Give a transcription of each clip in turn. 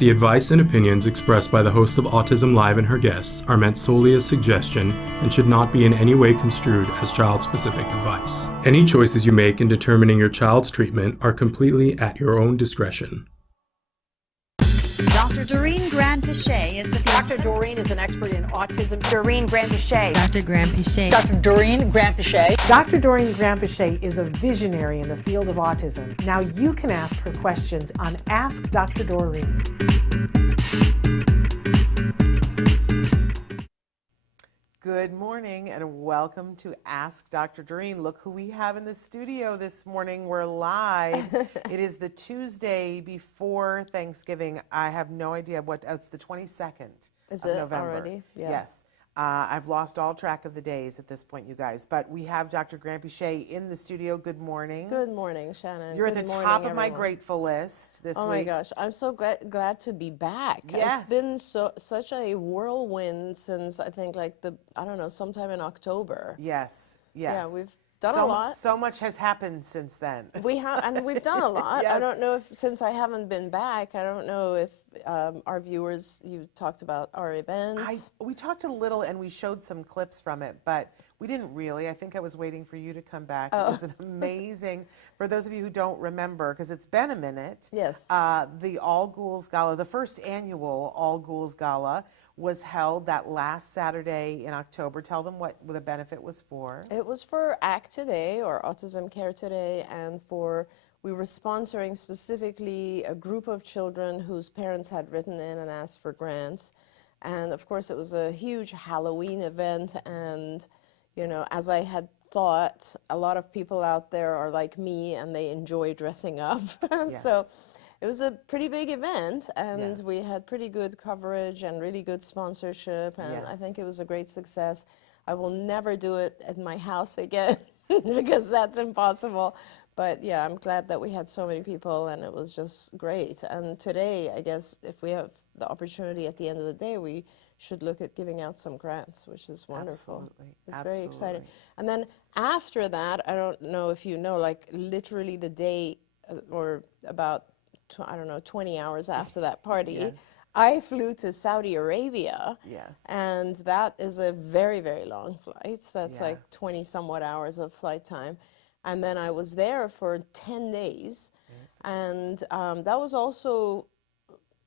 The advice and opinions expressed by the host of Autism Live and her guests are meant solely as suggestion and should not be in any way construed as child-specific advice. Any choices you make in determining your child's treatment are completely at your own discretion. Dr. Doreen Granpeesheh is the Dr. Doreen is an expert in autism. Doreen Granpeesheh. Dr. Granpeesheh. Dr. Doreen Granpeesheh. Dr. Doreen Granpeesheh is a visionary in the field of autism. Now you can ask her questions on Ask Dr. Doreen. Good morning and welcome to Ask Dr. Doreen. Look who we have in the studio this morning. We're live. It is the Tuesday before Thanksgiving. I have no idea what, it's the 22nd Is of it November. already? Yeah. Yes. I've lost all track of the days at this point, you guys. But we have Dr. Granpeesheh in the studio. Good morning. Good morning, Shannon. You're Good at the morning, top of my everyone. grateful list this week. Oh my gosh, I'm so glad to be back. Yes. It's been such a whirlwind since I think like sometime in October. Yes, yes. Yeah, we've done a lot. So much has happened since then. We have, and we've done a lot. Yes. I don't know if, since I haven't been back, I don't know if our viewers, you talked about our events. We talked a little and we showed some clips from it, but we didn't really. I think I was waiting for you to come back. It was an amazing, for those of you who don't remember, because it's been a minute. Yes. The All Ghouls Gala, the first annual All Ghouls Gala, was held that last Saturday in October. Tell them what the benefit was for. It was for ACT Today, or Autism Care Today, and we were sponsoring specifically a group of children whose parents had written in and asked for grants. And of course it was a huge Halloween event, and you know, as I had thought, a lot of people out there are like me and they enjoy dressing up. Yes. So it was a pretty big event, and Yes. we had pretty good coverage and really good sponsorship, and I think it was a great success. I will never do it at my house again because that's impossible. But yeah, I'm glad that we had so many people, and it was just great. And today, I guess, if we have the opportunity at the end of the day, we should look at giving out some grants, which is wonderful. Absolutely. It's very exciting. Absolutely. And then after that, I don't know if you know, like literally the day or about, I don't know, 20 hours after that party, Yes. I flew to Saudi Arabia. Yes. And that is a very, very long flight. That's like Yes. 20 somewhat hours of flight time. And then I was there for 10 days. And that was also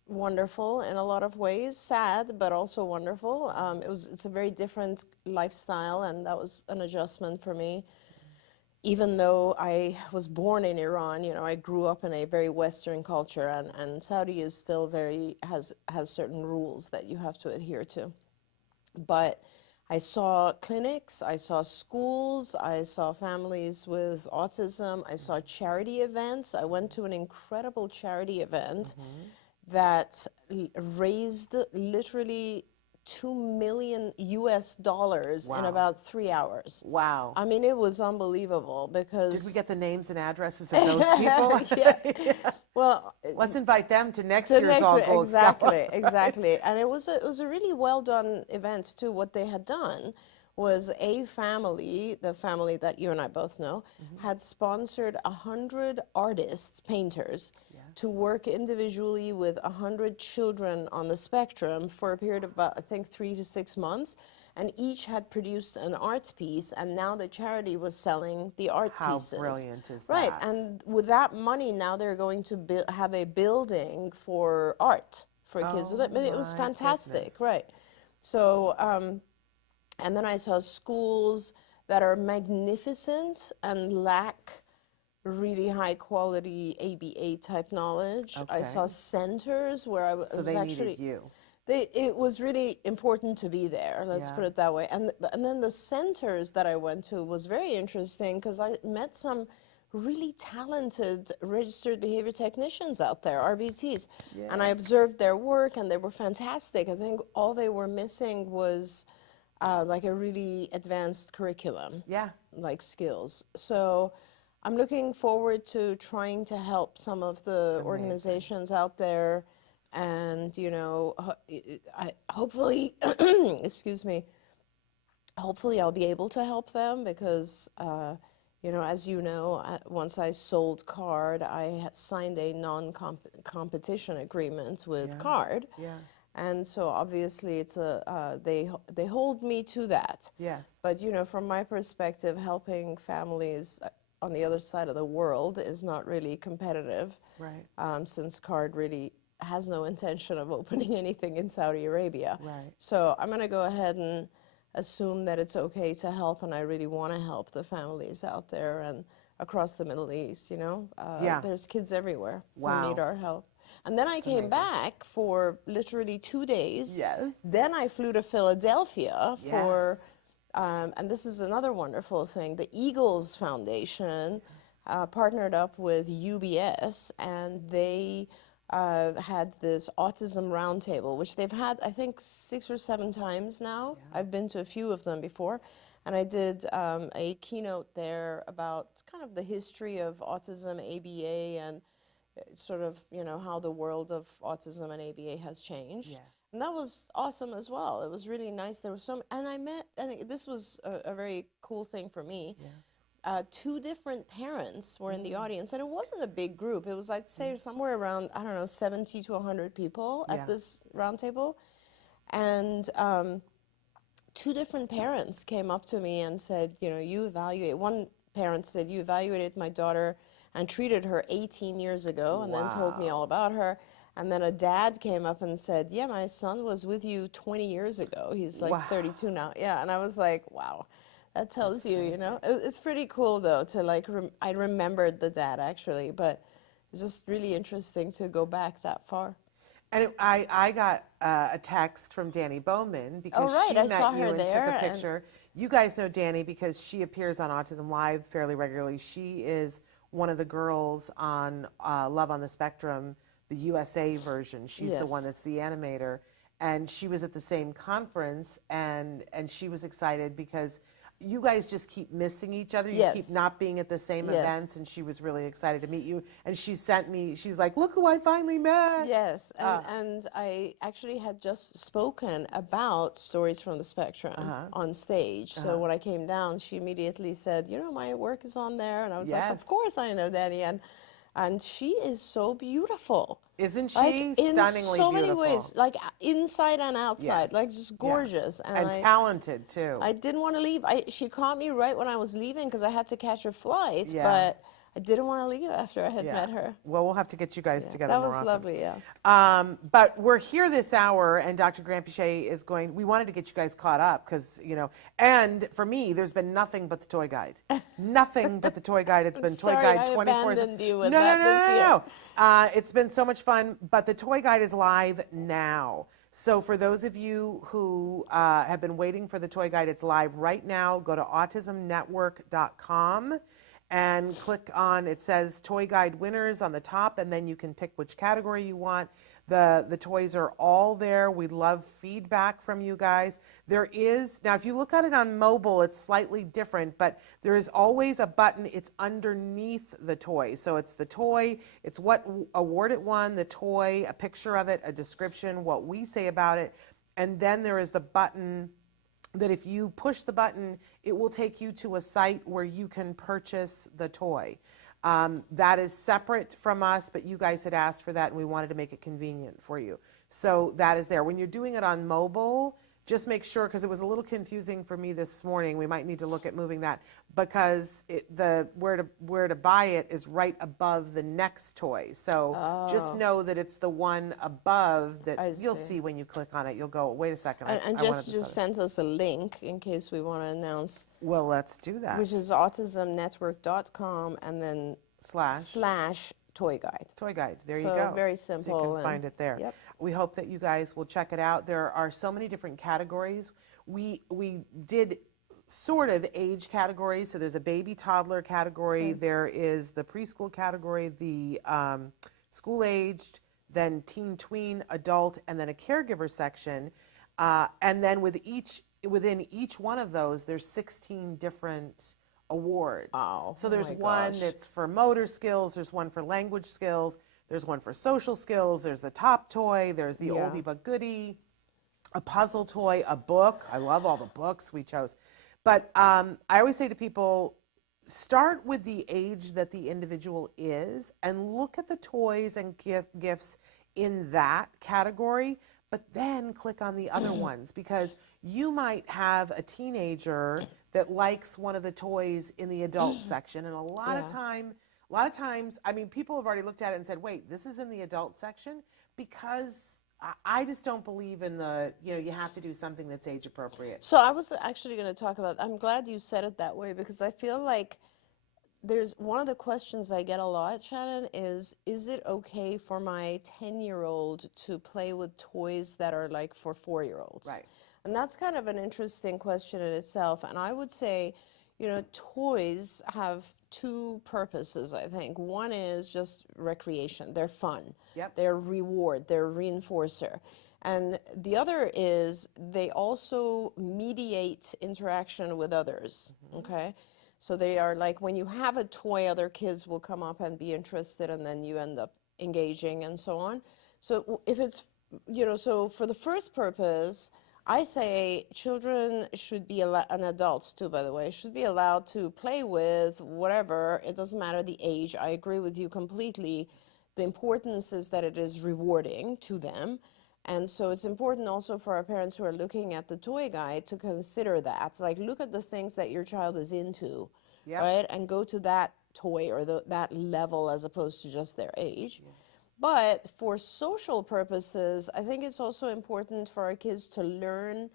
wonderful in a lot of ways, sad, but also wonderful. It's a very different lifestyle, and that was an adjustment for me. Even though I was born in Iran, you know, I grew up in a very Western culture, and Saudi is still has certain rules that you have to adhere to. But I saw clinics, I saw schools, I saw families with autism, I saw charity events. I went to an incredible charity event that raised literally $2 million in about 3 hours. Wow. I mean, it was unbelievable because... Did we get the names and addresses of those people? Yeah. Well, let's invite them to next the year's next All one, Gold exactly, exactly. And it was a really well done event too. What they had done was a family, the family that you and I both know, had sponsored 100 artists, painters, to work individually with 100 children on the spectrum for a period of about, I think, 3 to 6 months. And each had produced an art piece, and now the charity was selling the art pieces. How brilliant is that? Right, and with that money, now they're going to have a building for art for kids with it. But it was my fantastic, goodness. right? So, and then I saw schools that are magnificent and lack really high quality ABA type knowledge. I saw Okay. centers where I was So they actually... needed you. It was really important to be there, let's Yeah. put it that way. And then the centers that I went to was very interesting because I met some really talented registered behavior technicians out there, RBTs. And I observed their work, and they were fantastic. I think all they were missing was like a really advanced curriculum, Yeah. like skills. So I'm looking forward to trying to help some of the organizations out there. And, you know, hopefully, excuse me, hopefully I'll be able to help them because, you know, as you know, once I sold CARD, I signed a non-competition agreement with CARD. Yeah. And so obviously it's they hold me to that. Yes. But, you know, from my perspective, helping families on the other side of the world is not really competitive. Right. Since CARD really has no intention of opening anything in Saudi Arabia. Right. So I'm going to go ahead and assume that it's okay to help, and I really want to help the families out there and across the Middle East, you know. Yeah. There's kids everywhere Wow. who need our help. And then I came back for literally 2 days. Yes. Then I flew to Philadelphia for, Yes. and this is another wonderful thing, the Eagles Foundation partnered up with UBS, and they had this autism roundtable, which they've had, I think, 6 or 7 times now. I've been to a few of them before. And I did a keynote there about kind of the history of autism, ABA, and sort of, you know, how the world of autism and ABA has changed. Yes. And that was awesome as well. It was really nice. There were some, and I met, and this was a very cool thing for me. 2 different parents were in the audience, and it wasn't a big group. It was, I'd say, somewhere around, I don't know, 70 to 100 people at this round table. And 2 different parents came up to me and said, you know, one parent said, you evaluated my daughter and treated her 18 years ago, and then told me all about her. And then a dad came up and said, yeah, my son was with you 20 years ago. He's like 32 now. Yeah, and I was like, wow. That tells you, you know. It's pretty cool, though, to like, I remembered the dad, actually, but it's just really interesting to go back that far. And I got a text from Danny Bowman because right, she I met saw you her and there, took a and- picture. You guys know Danny because she appears on Autism Live fairly regularly. She is one of the girls on Love on the Spectrum, the USA version. She's the Yes. one that's the animator. and she was at the same conference, and she was excited because you guys just keep missing each other. You keep Yes. not being at the same Yes. events, and she was really excited to meet you. And she sent me, she's like, look who I finally met. Yes, and I actually had just spoken about Stories from the Spectrum on stage. So when I came down, she immediately said, you know, my work is on there. And I was like, Yes. of course I know Danny. And she is so beautiful. Isn't she Like, in stunningly so many beautiful? ways, like inside and outside, Yes. like just Yeah. gorgeous. And talented, too. I didn't want to leave. She caught me right when I was leaving because I had to catch a flight, Yeah. but I didn't want to leave after I had met her. Well, we'll have to get you guys together That more was often. lovely, yeah. But we're here this hour, and Dr. Granpeesheh is going. We wanted to get you guys caught up because, you know, and for me, there's been nothing but the toy guide. Nothing but the toy guide. It's been Toy sorry Guide I 24. abandoned you with no, that no, this no, year. no, no. It's been so much fun, but the toy guide is live now. So for those of you who have been waiting for the toy guide, it's live right now. Go to autismnetwork.com. and click on, it says Toy Guide Winners on the top, and then you can pick which category you want. The toys are all there. We love feedback from you guys. There is, now if you look at it on mobile, it's slightly different, but there is always a button. It's underneath the toy. So it's the toy, it's what award it won, the toy, a picture of it, a description, what we say about it, and then there is the button that if you push the button, it will take you to a site where you can purchase the toy. That is separate from us, but you guys had asked for that, and we wanted to make it convenient for you. So that is there. When you're doing it on mobile, just make sure, because it was a little confusing for me this morning. We might need to look at moving that, because where to buy it is right above the next toy. So just know that it's the one above that you'll see when you click on it. You'll go, wait a second. And just send us a link in case we want to announce. Well, let's do that. Which is autismnetwork.com and then slash toy guide. Toy guide. There you So go. very simple. So you can find it there. Yep. We hope that you guys will check it out. There are so many different categories. We did sort of age categories. So there's a baby toddler category. There is the preschool category, the school aged, then teen tween, adult, and then a caregiver section. And then within each one of those, there's 16 different awards. Oh, so there's my one gosh. that's for motor skills, there's one for language skills, there's one for social skills, there's the top toy, there's the oldie but goodie, a puzzle toy, a book. I love all the books we chose. But I always say to people, start with the age that the individual is and look at the toys and gifts in that category, but then click on the other ones, because you might have a teenager that likes one of the toys in the adult section, and a lot of times, I mean, people have already looked at it and said, wait, this is in the adult section, because I just don't believe in you have to do something that's age appropriate. So I was actually going to talk about, I'm glad you said it that way, because I feel like there's one of the questions I get a lot, Shannon, is it okay for my 10-year-old to play with toys that are like for 4-year-olds? Right. And that's kind of an interesting question in itself. And I would say, toys have two purposes, I think. One is just recreation. They're fun. Yep. They're reward. They're reinforcer. And the other is they also mediate interaction with others, okay? So they are like, when you have a toy, other kids will come up and be interested, and then you end up engaging and so on. So if it's, so for the first purpose, I say children should be allowed, and adults too, by the way, should be allowed to play with whatever. It doesn't matter the age. I agree with you completely. The importance is that it is rewarding to them. And so it's important also for our parents who are looking at the toy guide to consider that. Like, look at the things that your child is into, right? And go to that toy or that level as opposed to just their age. Yeah. But for social purposes, I think it's also important for our kids to learn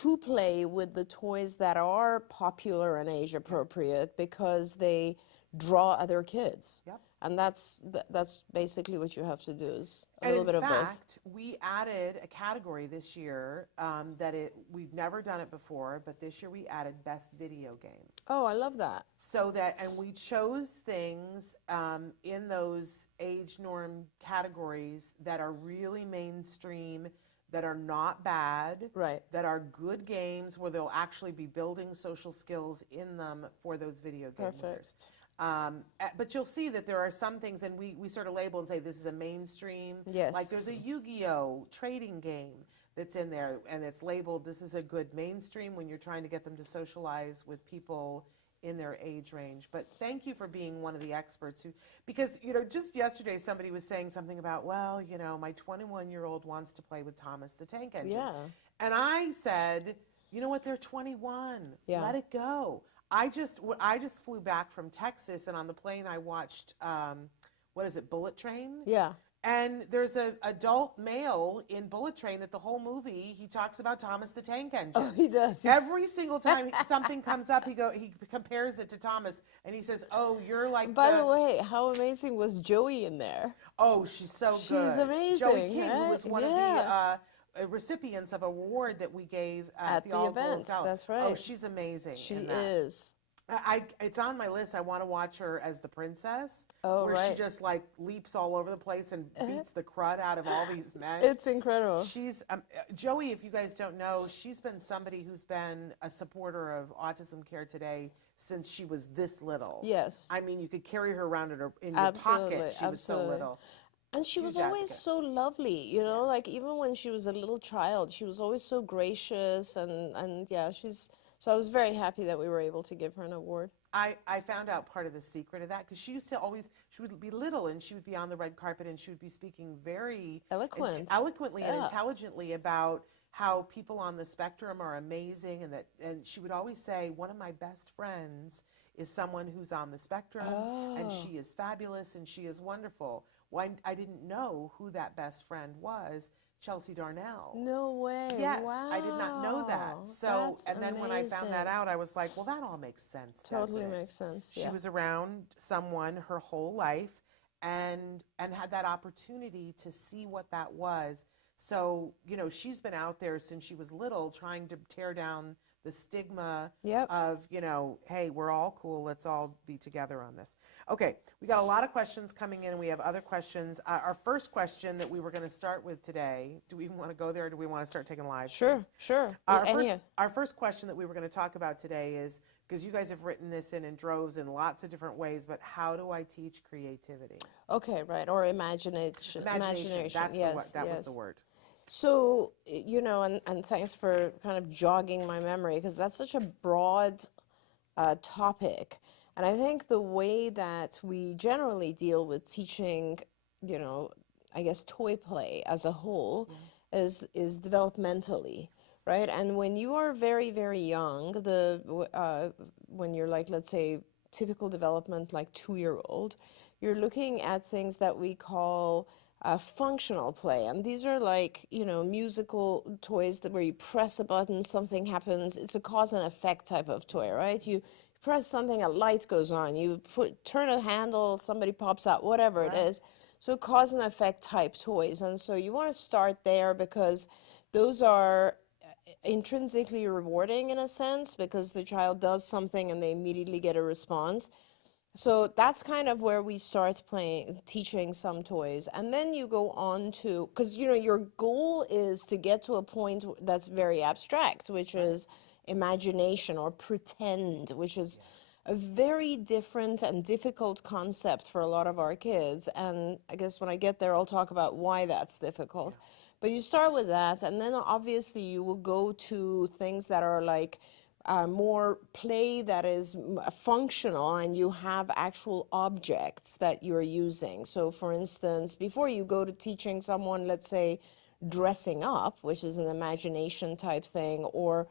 to play with the toys that are popular and age appropriate, because they draw other kids. Yep. And that's basically what you have to do, is a little bit of both. In fact, we added a category this year we've never done it before, but this year we added best video game. Oh, I love that. And we chose things in those age norm categories that are really mainstream, that are not bad, Right. that are good games where they'll actually be building social skills in them for those video game winners. But you'll see that there are some things, and we sort of label and say this is a mainstream. Yes. Like there's a Yu-Gi-Oh! Trading game that's in there, and it's labeled this is a good mainstream when you're trying to get them to socialize with people in their age range. But thank you for being one of the experts who, because, you know, just yesterday somebody was saying something about, well, you know, my 21-year-old wants to play with Thomas the Tank Engine. Yeah. And I said, you know what, they're 21. Yeah. Let it go. I just flew back from Texas, and on the plane I watched, what is it, Bullet Train? Yeah. And there's an adult male in Bullet Train that the whole movie, he talks about Thomas the Tank Engine. Oh, he does. Every single time something comes up, he compares it to Thomas, and he says, "Oh, you're like." By the way, how amazing was Joey in there? Oh, she's so good. She's amazing. Joey King, who right? was one of the recipients of a award that we gave at the All Gold event. Gala. That's right. Oh, she's amazing. She in that. is. It's on my list. I want to watch her as the princess, Oh, where right. she just like leaps all over the place and beats the crud out of all these men. It's incredible. She's Joey. If you guys don't know, she's been somebody who's been a supporter of Autism Care Today since she was this little. Yes. I mean, you could carry her around in your Absolutely, pocket. She was so absolutely. little. And she was Huge always advocate. so lovely, you know, like even when she was a little child, she was always so gracious and yeah, so I was very happy that we were able to give her an award. I found out part of the secret of that because she used to always, she would be little and she would be on the red carpet and she would be speaking very eloquently and Yeah. intelligently about how people on the spectrum are amazing, and she would always say, one of my best friends is someone who's on the spectrum and she is fabulous and she is wonderful. Well, I didn't know who that best friend was. Chelsea Darnell. No way. Yes, Wow. I did not know that. So, That's and then when I found that amazing. out, I was like, well, that all makes sense. Totally doesn't it? makes sense. She Yeah. was around someone her whole life and had that opportunity to see what that was. So, you know, she's been out there since she was little trying to tear down the stigma Yep. of, you know, hey, we're all cool. Let's all be together on this. Okay, we got a lot of questions coming in, and we have other questions. Our first question that we were going to start with today, do we even want to go there, or do we want to start taking live? Sure, please? sure. Our first question that we were going to talk about today is, because you guys have written this in droves in lots of different ways, but how do I teach creativity? Okay, right. Or imagination. That's Yes, that yes. was the word. So, you know, and thanks for kind of jogging my memory, because that's such a broad topic. And I think the way that we generally deal with teaching, you know, I guess toy play as a whole is developmentally, right? And when you are very, very young, when you're like, let's say, typical development, like 2-year-old, you're looking at things that we call functional play, and these are like, you know, musical toys where you press a button, something happens. It's a cause and effect type of toy, right? You press something, a light goes on. You turn a handle, somebody pops out, whatever it is. So cause and effect type toys, and so you want to start there because those are intrinsically rewarding in a sense, because the child does something and they immediately get a response. So that's kind of where we start teaching some toys. And then you go on to, because, you know, your goal is to get to a point that's very abstract, which is imagination or pretend, which is a very different and difficult concept for a lot of our kids. And I guess when I get there, I'll talk about why that's difficult. But you start with that, and then obviously you will go to things that are like, more play that is functional, and you have actual objects that you're using. So for instance, before you go to teaching someone, let's say, dressing up, which is an imagination type thing, or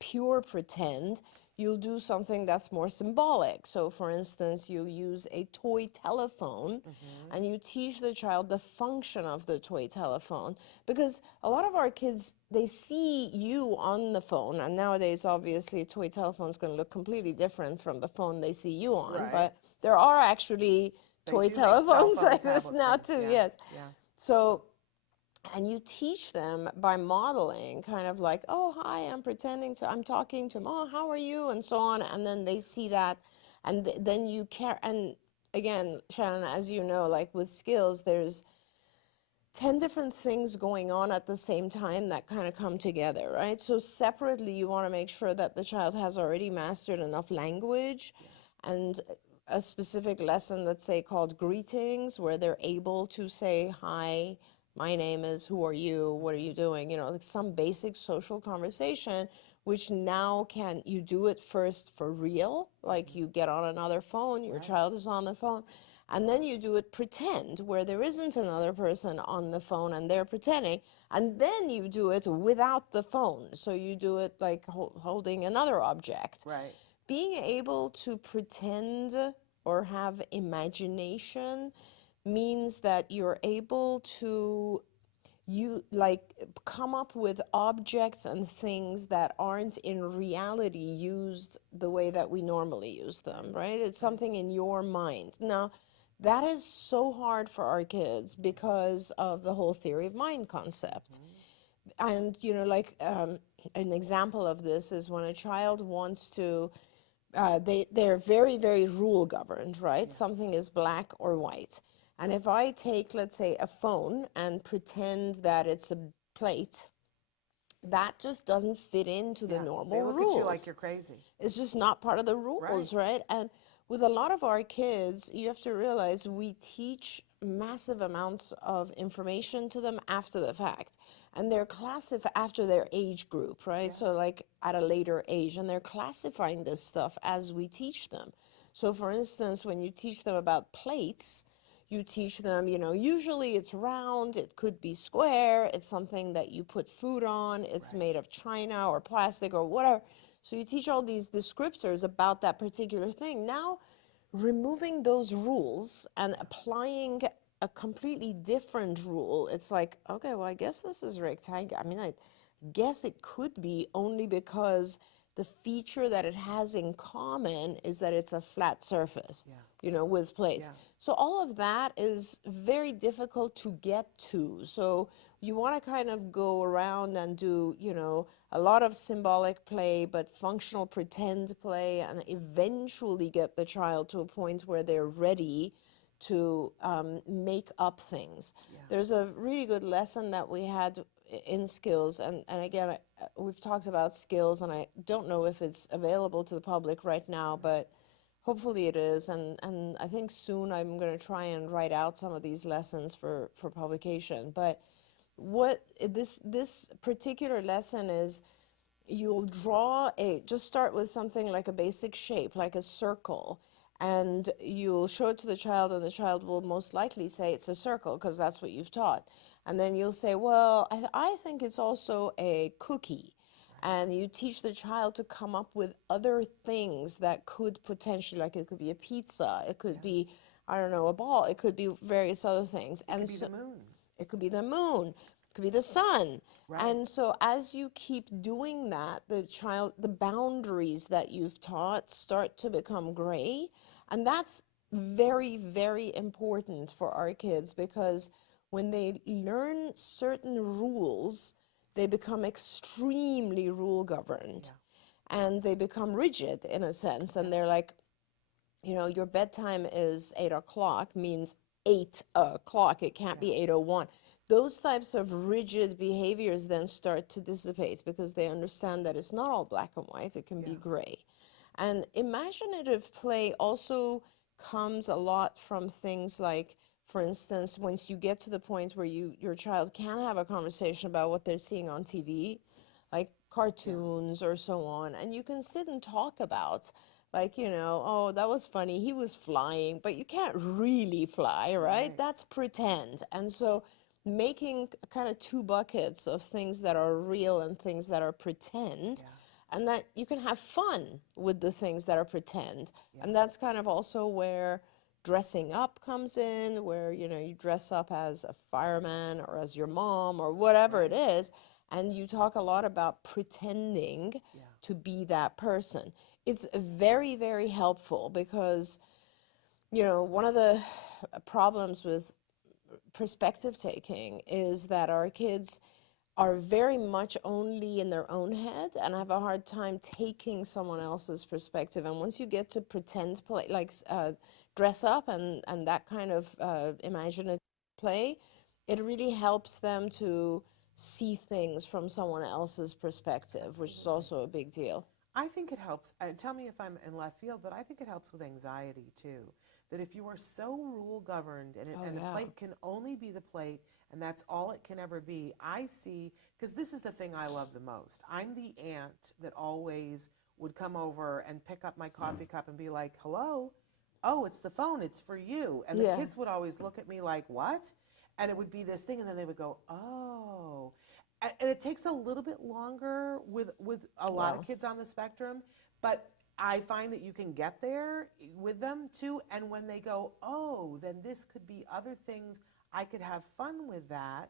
pure pretend, you'll do something that's more symbolic. So for instance, you use a toy telephone and you teach the child the function of the toy telephone. Because a lot of our kids, they see you on the phone, and nowadays obviously a toy telephone is going to look completely different from the phone they see you on, Right. but there are actually toy do make telephones cell phone like this tablet now things, too, yeah, yes. yeah. So, and you teach them by modeling, kind of like, oh, hi, I'm talking to them, oh, how are you, and so on, and then they see that, and then you care, and again, Shannon, as you know, like with skills, there's 10 different things going on at the same time that kind of come together, right? So separately, you want to make sure that the child has already mastered enough language and a specific lesson, let's say, called greetings, where they're able to say, hi, my name is, who are you, what are you doing? You know, like some basic social conversation, which now you do it first for real, like you get on another phone, your child is on the phone, and then you do it pretend, where there isn't another person on the phone and they're pretending, and then you do it without the phone. So you do it like holding another object. Right. Being able to pretend or have imagination means that you're able to come up with objects and things that aren't in reality used the way that we normally use them, right? It's something in your mind. Now, that is so hard for our kids because of the whole theory of mind concept. And, you know, like an example of this is when a child wants to, they're very, very rule governed, right? Something is black or white. And if I take, let's say, a phone and pretend that it's a plate, that just doesn't fit into the normal They look rules. at you like you're crazy. It's just not part of the rules, right? And with a lot of our kids, you have to realize we teach massive amounts of information to them after the fact. And they're classified after their age group, right? So like at a later age, and they're classifying this stuff as we teach them. So for instance, when you teach them about plates, you teach them, you know, usually it's round, it could be square, it's something that you put food on, it's made of china or plastic or whatever. So you teach all these descriptors about that particular thing. Now, removing those rules and applying a completely different rule, it's like, okay, well, I guess this is rectangular. I mean, I guess it could be only because the feature that it has in common is that it's a flat surface, you know, with plates. So all of that is very difficult to get to. So you want to kind of go around and do, you know, a lot of symbolic play, but functional pretend play, and eventually get the child to a point where they're ready to make up things. There's a really good lesson that we had in skills, and again, we've talked about skills, and I don't know if it's available to the public right now, but hopefully it is, and I think soon I'm going to try and write out some of these lessons for publication. But what this particular lesson is, you'll draw just start with something like a basic shape, like a circle, and you'll show it to the child, and the child will most likely say it's a circle because that's what you've taught. And then you'll say, well, I think it's also a cookie. And you teach the child to come up with other things that could potentially, like it could be a pizza, it could be, I don't know, a ball, it could be various other things. It could be the moon. It could be the moon, it could be the sun. And so as you keep doing that, the boundaries that you've taught start to become gray. And that's very, very important for our kids, because when they learn certain rules, they become extremely rule governed, and they become rigid in a sense. And they're like, you know, your bedtime is 8 o'clock means 8 o'clock. It can't be 8:01. Those types of rigid behaviors then start to dissipate because they understand that it's not all black and white. It can be gray. And imaginative play also comes a lot from things like, for instance, once you get to the point where your child can have a conversation about what they're seeing on TV, like cartoons or so on, and you can sit and talk about, like, you know, oh, that was funny, he was flying, but you can't really fly, right? That's pretend. And so making kind of two buckets of things that are real and things that are pretend, and that you can have fun with the things that are pretend. And that's kind of also where dressing up comes in, where, you know, you dress up as a fireman or as your mom or whatever it is, and you talk a lot about pretending to be that person. It's very, very helpful because, you know, one of the problems with perspective taking is that our kids are very much only in their own head and have a hard time taking someone else's perspective. And once you get to pretend play, like dress up and that kind of imaginative play, it really helps them to see things from someone else's perspective, which is also a big deal. I think it helps. Tell me if I'm in left field, but I think it helps with anxiety too. That if you are so rule governed and the plate can only be the plate and that's all it can ever be, I see, because this is the thing I love the most. I'm the aunt that always would come over and pick up my coffee cup and be like, hello? Oh, it's the phone, it's for you. And the kids would always look at me like, what? And it would be this thing, and then they would go, oh. And it takes a little bit longer with a lot of kids on the spectrum, but I find that you can get there with them too. And when they go, oh, then this could be other things, I could have fun with that.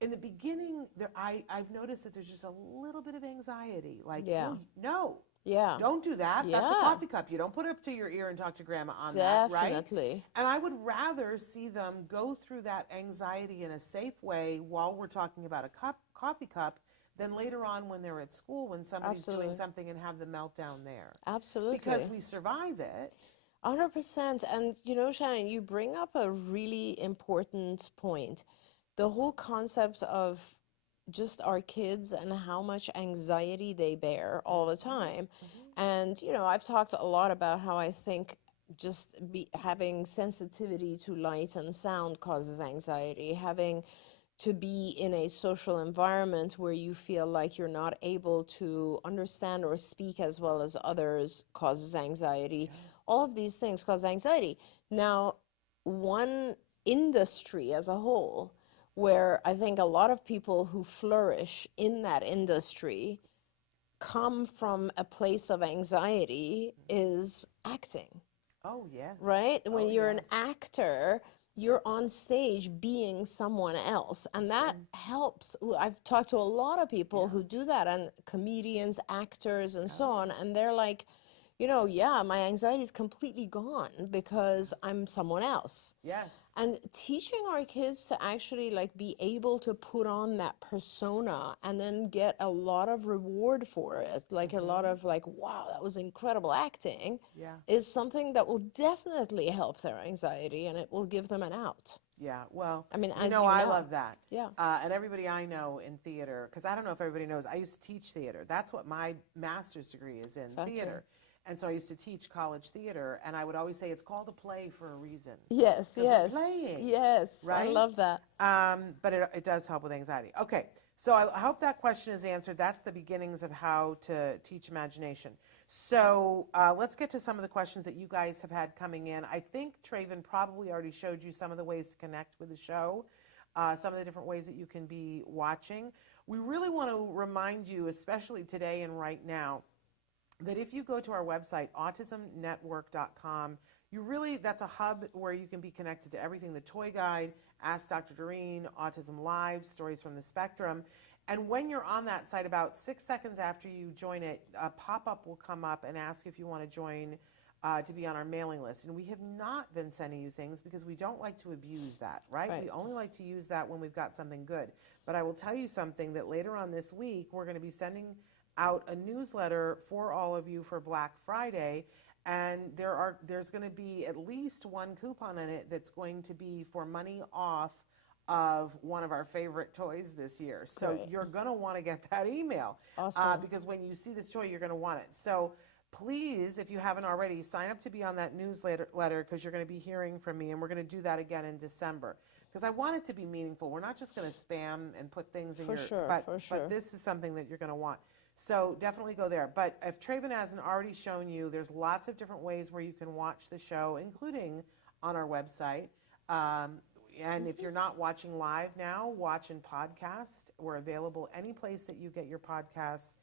In the beginning, I've noticed that there's just a little bit of anxiety. Like, no, don't do that. That's a coffee cup. You don't put it up to your ear and talk to grandma on that, right? Definitely. And I would rather see them go through that anxiety in a safe way while we're talking about a coffee cup than later on when they're at school when somebody's doing something and have the meltdown there. Absolutely. Because we survive it. 100%. And, you know, Shannon, you bring up a really important point. The whole concept of just our kids and how much anxiety they bear all the time. And, you know, I've talked a lot about how I think just having sensitivity to light and sound causes anxiety, having to be in a social environment where you feel like you're not able to understand or speak as well as others causes anxiety. All of these things cause anxiety. Now, one industry as a whole, where I think a lot of people who flourish in that industry come from a place of anxiety, is acting. Oh, yes. Right? When you're an actor, you're on stage being someone else. And that helps. I've talked to a lot of people who do that, and comedians, actors, and so on. And they're like, you know, my anxiety is completely gone because I'm someone else. Yes. And teaching our kids to actually like be able to put on that persona and then get a lot of reward for it, like a lot of like, wow, that was incredible acting, is something that will definitely help their anxiety, and it will give them an out. Yeah, well, I mean, you know, I love that. Yeah. And everybody I know in theater, because I don't know if everybody knows, I used to teach theater. That's what my master's degree is in, theater. And so I used to teach college theater, and I would always say it's called a play for a reason. Yes, yes. Playing, yes, right? I love that. But it does help with anxiety. Okay, so I hope that question is answered. That's the beginnings of how to teach imagination. So let's get to some of the questions that you guys have had coming in. I think Traven probably already showed you some of the ways to connect with the show, some of the different ways that you can be watching. We really want to remind you, especially today and right now, that if you go to our website, autismnetwork.com, that's a hub where you can be connected to everything, the toy guide, Ask Dr. Doreen, Autism Live, Stories from the Spectrum. And when you're on that site, about 6 seconds after you join it, a pop-up will come up and ask if you want to join to be on our mailing list. And we have not been sending you things because we don't like to abuse that, right? We only like to use that when we've got something good. But I will tell you something, that later on this week, we're going to be sending out a newsletter for all of you for Black Friday, and there's going to be at least one coupon in it that's going to be for money off of one of our favorite toys this year. So you're going to want to get that email. Awesome. Because when you see this toy, you're going to want it. So please, if you haven't already, sign up to be on that newsletter, because you're going to be hearing from me, and we're going to do that again in December. Because I want it to be meaningful. We're not just going to spam and put things in but this is something that you're going to want. So definitely go there. But if Traven hasn't already shown you, there's lots of different ways where you can watch the show, including on our website. And if you're not watching live now, watch in podcast. We're available any place that you get your podcasts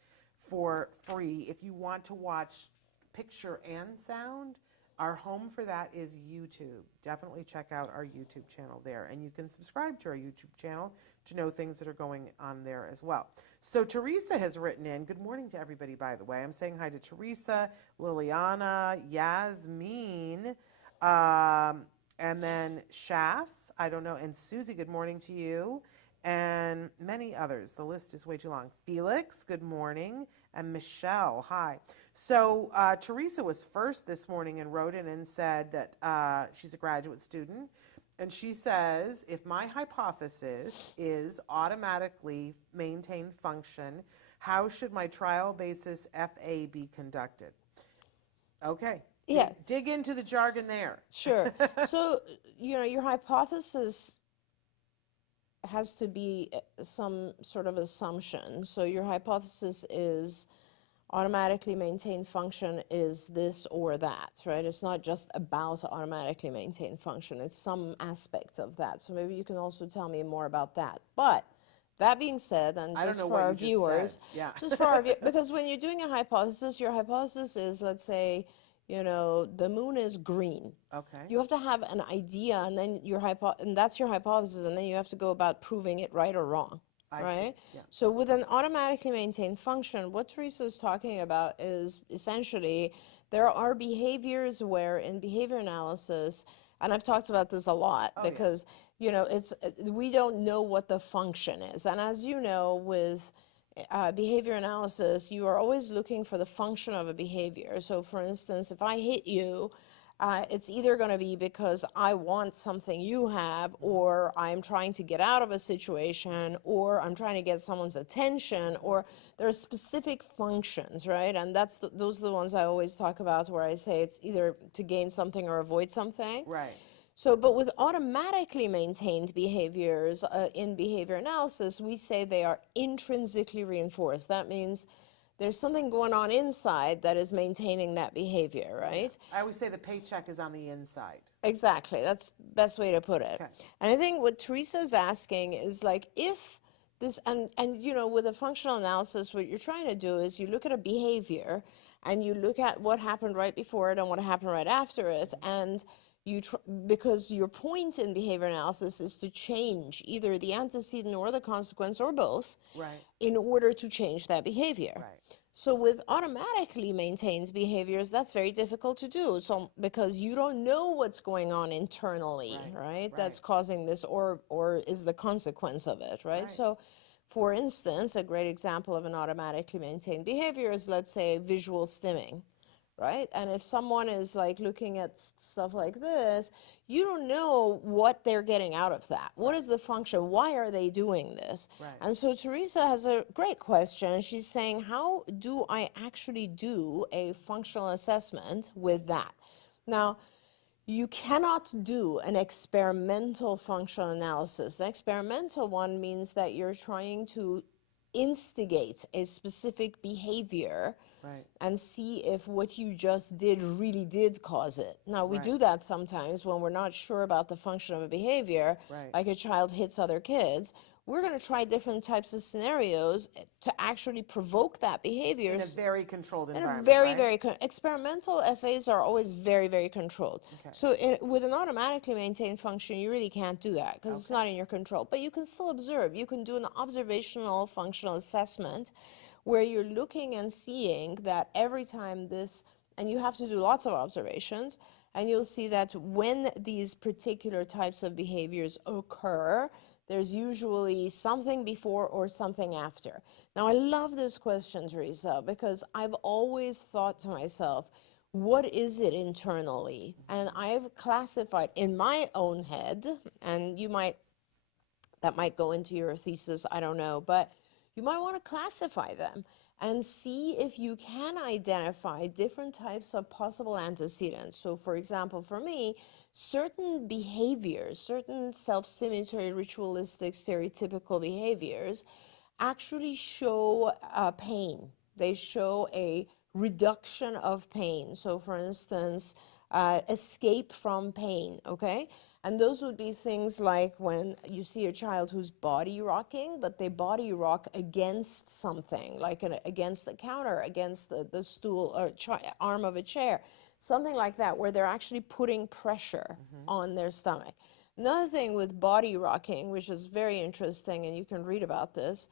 for free. If you want to watch picture and sound, our home for that is YouTube. Definitely check out our YouTube channel there. And you can subscribe to our YouTube channel to know things that are going on there as well. So Teresa has written in, good morning to everybody, by the way. I'm saying hi to Teresa, Liliana, Yasmin, and then Shas, I don't know, and Susie, good morning to you, and many others. The list is way too long. Felix, good morning, and Michelle, hi. So Teresa was first this morning and wrote in and said that she's a graduate student, And she says, if my hypothesis is automatically maintain function, how should my trial basis FA be conducted? Okay. Yeah. Dig into the jargon there. Sure. So, your hypothesis has to be some sort of assumption. So your hypothesis is automatically maintained function is this or that, right? It's not just about automatically maintained function. It's some aspect of that. So maybe you can also tell me more about that. But that being said, and I don't just know for what our you just viewers, said. Yeah. just for our because when you're doing a hypothesis, your hypothesis is, let's say, the moon is green. Okay. You have to have an idea, and then and that's your hypothesis, and then you have to go about proving it right or wrong, right? Yeah. So with an automatically maintained function, what Teresa is talking about is essentially there are behaviors where in behavior analysis, and I've talked about this a lot because we don't know what the function is, and as you know, with behavior analysis, you are always looking for the function of a behavior. So for instance, if I hit you, it's either going to be because I want something you have, or I'm trying to get out of a situation, or I'm trying to get someone's attention, or there are specific functions, right? And those are the ones I always talk about where I say it's either to gain something or avoid something. Right. So, but with automatically maintained behaviors in behavior analysis, we say they are intrinsically reinforced. That means there's something going on inside that is maintaining that behavior, right? I always say the paycheck is on the inside. Exactly. That's the best way to put it. Okay. And I think what Teresa's asking is like, if this, and with a functional analysis, what you're trying to do is you look at a behavior and you look at what happened right before it and what happened right after it, and because your point in behavior analysis is to change either the antecedent or the consequence or both, Right. in order to change that behavior. Right. So with automatically maintained behaviors, that's very difficult to do. So because you don't know what's going on internally, right? That's causing this or is the consequence of it, right? So for instance, a great example of an automatically maintained behavior is, let's say, visual stimming. Right? And if someone is like looking at stuff like this, you don't know what they're getting out of that. What is the function? Why are they doing this? Right. And so Teresa has a great question. She's saying, how do I actually do a functional assessment with that? Now, you cannot do an experimental functional analysis. The experimental one means that you're trying to instigate a specific behavior and see if what you just did really did cause it. Now, we do that sometimes when we're not sure about the function of a behavior, like a child hits other kids. We're going to try different types of scenarios to actually provoke that behavior. In a very controlled environment, very experimental FAs are always very, very controlled. Okay. So with an automatically maintained function, you really can't do that because it's not in your control. But you can still observe. You can do an observational functional assessment where you're looking and seeing that every time this, and you have to do lots of observations, and you'll see that when these particular types of behaviors occur, there's usually something before or something after. Now, I love this question, Teresa, because I've always thought to myself, what is it internally? And I've classified in my own head, and that might go into your thesis, I don't know, but you might want to classify them and see if you can identify different types of possible antecedents. So for example, for me, certain behaviors, certain self-stimulatory, ritualistic, stereotypical behaviors actually show pain. They show a reduction of pain. So for instance, escape from pain, okay? And those would be things like when you see a child who's body rocking, but they body rock against something, like against the counter, against the stool or arm of a chair, something like that, where they're actually putting pressure on their stomach. Another thing with body rocking, which is very interesting, and you can read about this,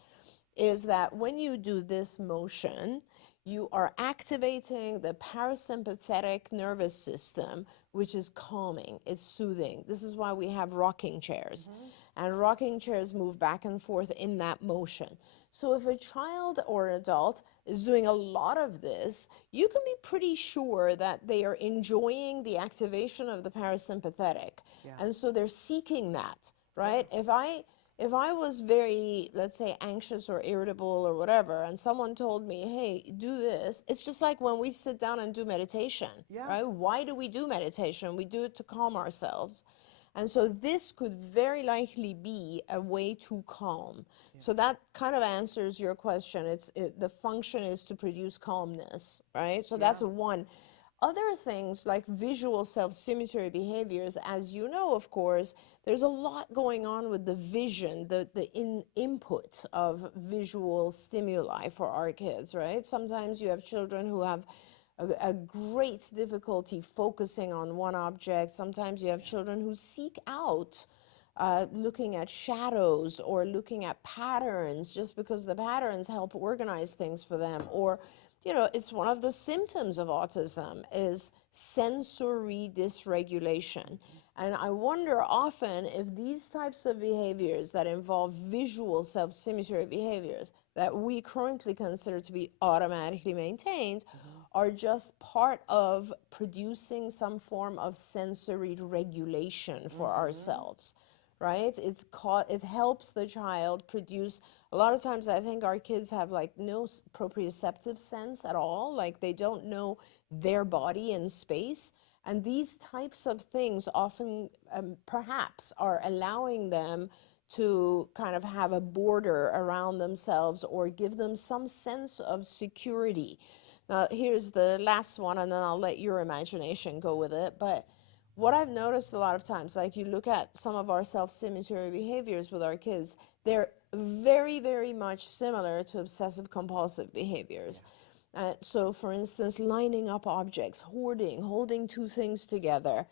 is that when you do this motion, you are activating the parasympathetic nervous system, which is calming, it's soothing. This is why we have rocking chairs. And rocking chairs move back and forth in that motion. So if a child or an adult is doing a lot of this, you can be pretty sure that they are enjoying the activation of the parasympathetic. And so they're seeking that, right? If I was very, let's say, anxious or irritable or whatever, and someone told me, hey, do this, it's just like when we sit down and do meditation, right? Why do we do meditation? We do it to calm ourselves. And so this could very likely be a way to calm. So that kind of answers your question. The function is to produce calmness, right? So that's one. Other things like visual self-stimulatory behaviors, as you know, of course, there's a lot going on with the vision, the input of visual stimuli for our kids, right? Sometimes you have children who have a great difficulty focusing on one object. Sometimes you have children who seek out looking at shadows or looking at patterns just because the patterns help organize things for them. Or, you know, it's one of the symptoms of autism is sensory dysregulation. And I wonder often if these types of behaviors that involve visual self-stimulatory behaviors that we currently consider to be automatically maintained are just part of producing some form of sensory regulation for ourselves, right? It helps the child produce, a lot of times I think our kids have like no proprioceptive sense at all, like they don't know their body in space. And these types of things often perhaps are allowing them to kind of have a border around themselves or give them some sense of security. Now, here's the last one, and then I'll let your imagination go with it. But what I've noticed a lot of times, like you look at some of our self-stimulatory behaviors with our kids, they're very, very much similar to obsessive-compulsive behaviors. So, for instance, lining up objects, holding two things together,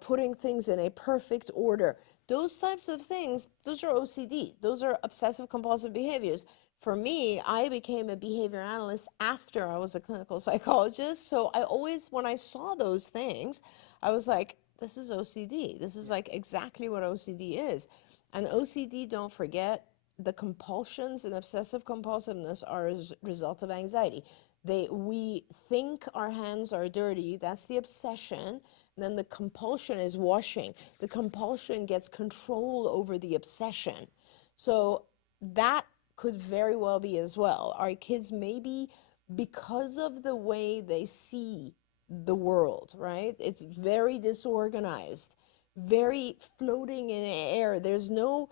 putting things in a perfect order. Those types of things, those are OCD. Those are obsessive-compulsive behaviors. For me, I became a behavior analyst after I was a clinical psychologist. So I always, when I saw those things, I was like, this is OCD. This is like exactly what OCD is. And OCD, don't forget, the compulsions and obsessive compulsiveness are a result of anxiety. We think our hands are dirty. That's the obsession. And then the compulsion is washing. The compulsion gets control over the obsession. So that could very well be as well. Our kids maybe, because of the way they see the world, right? It's very disorganized, very floating in air. There's no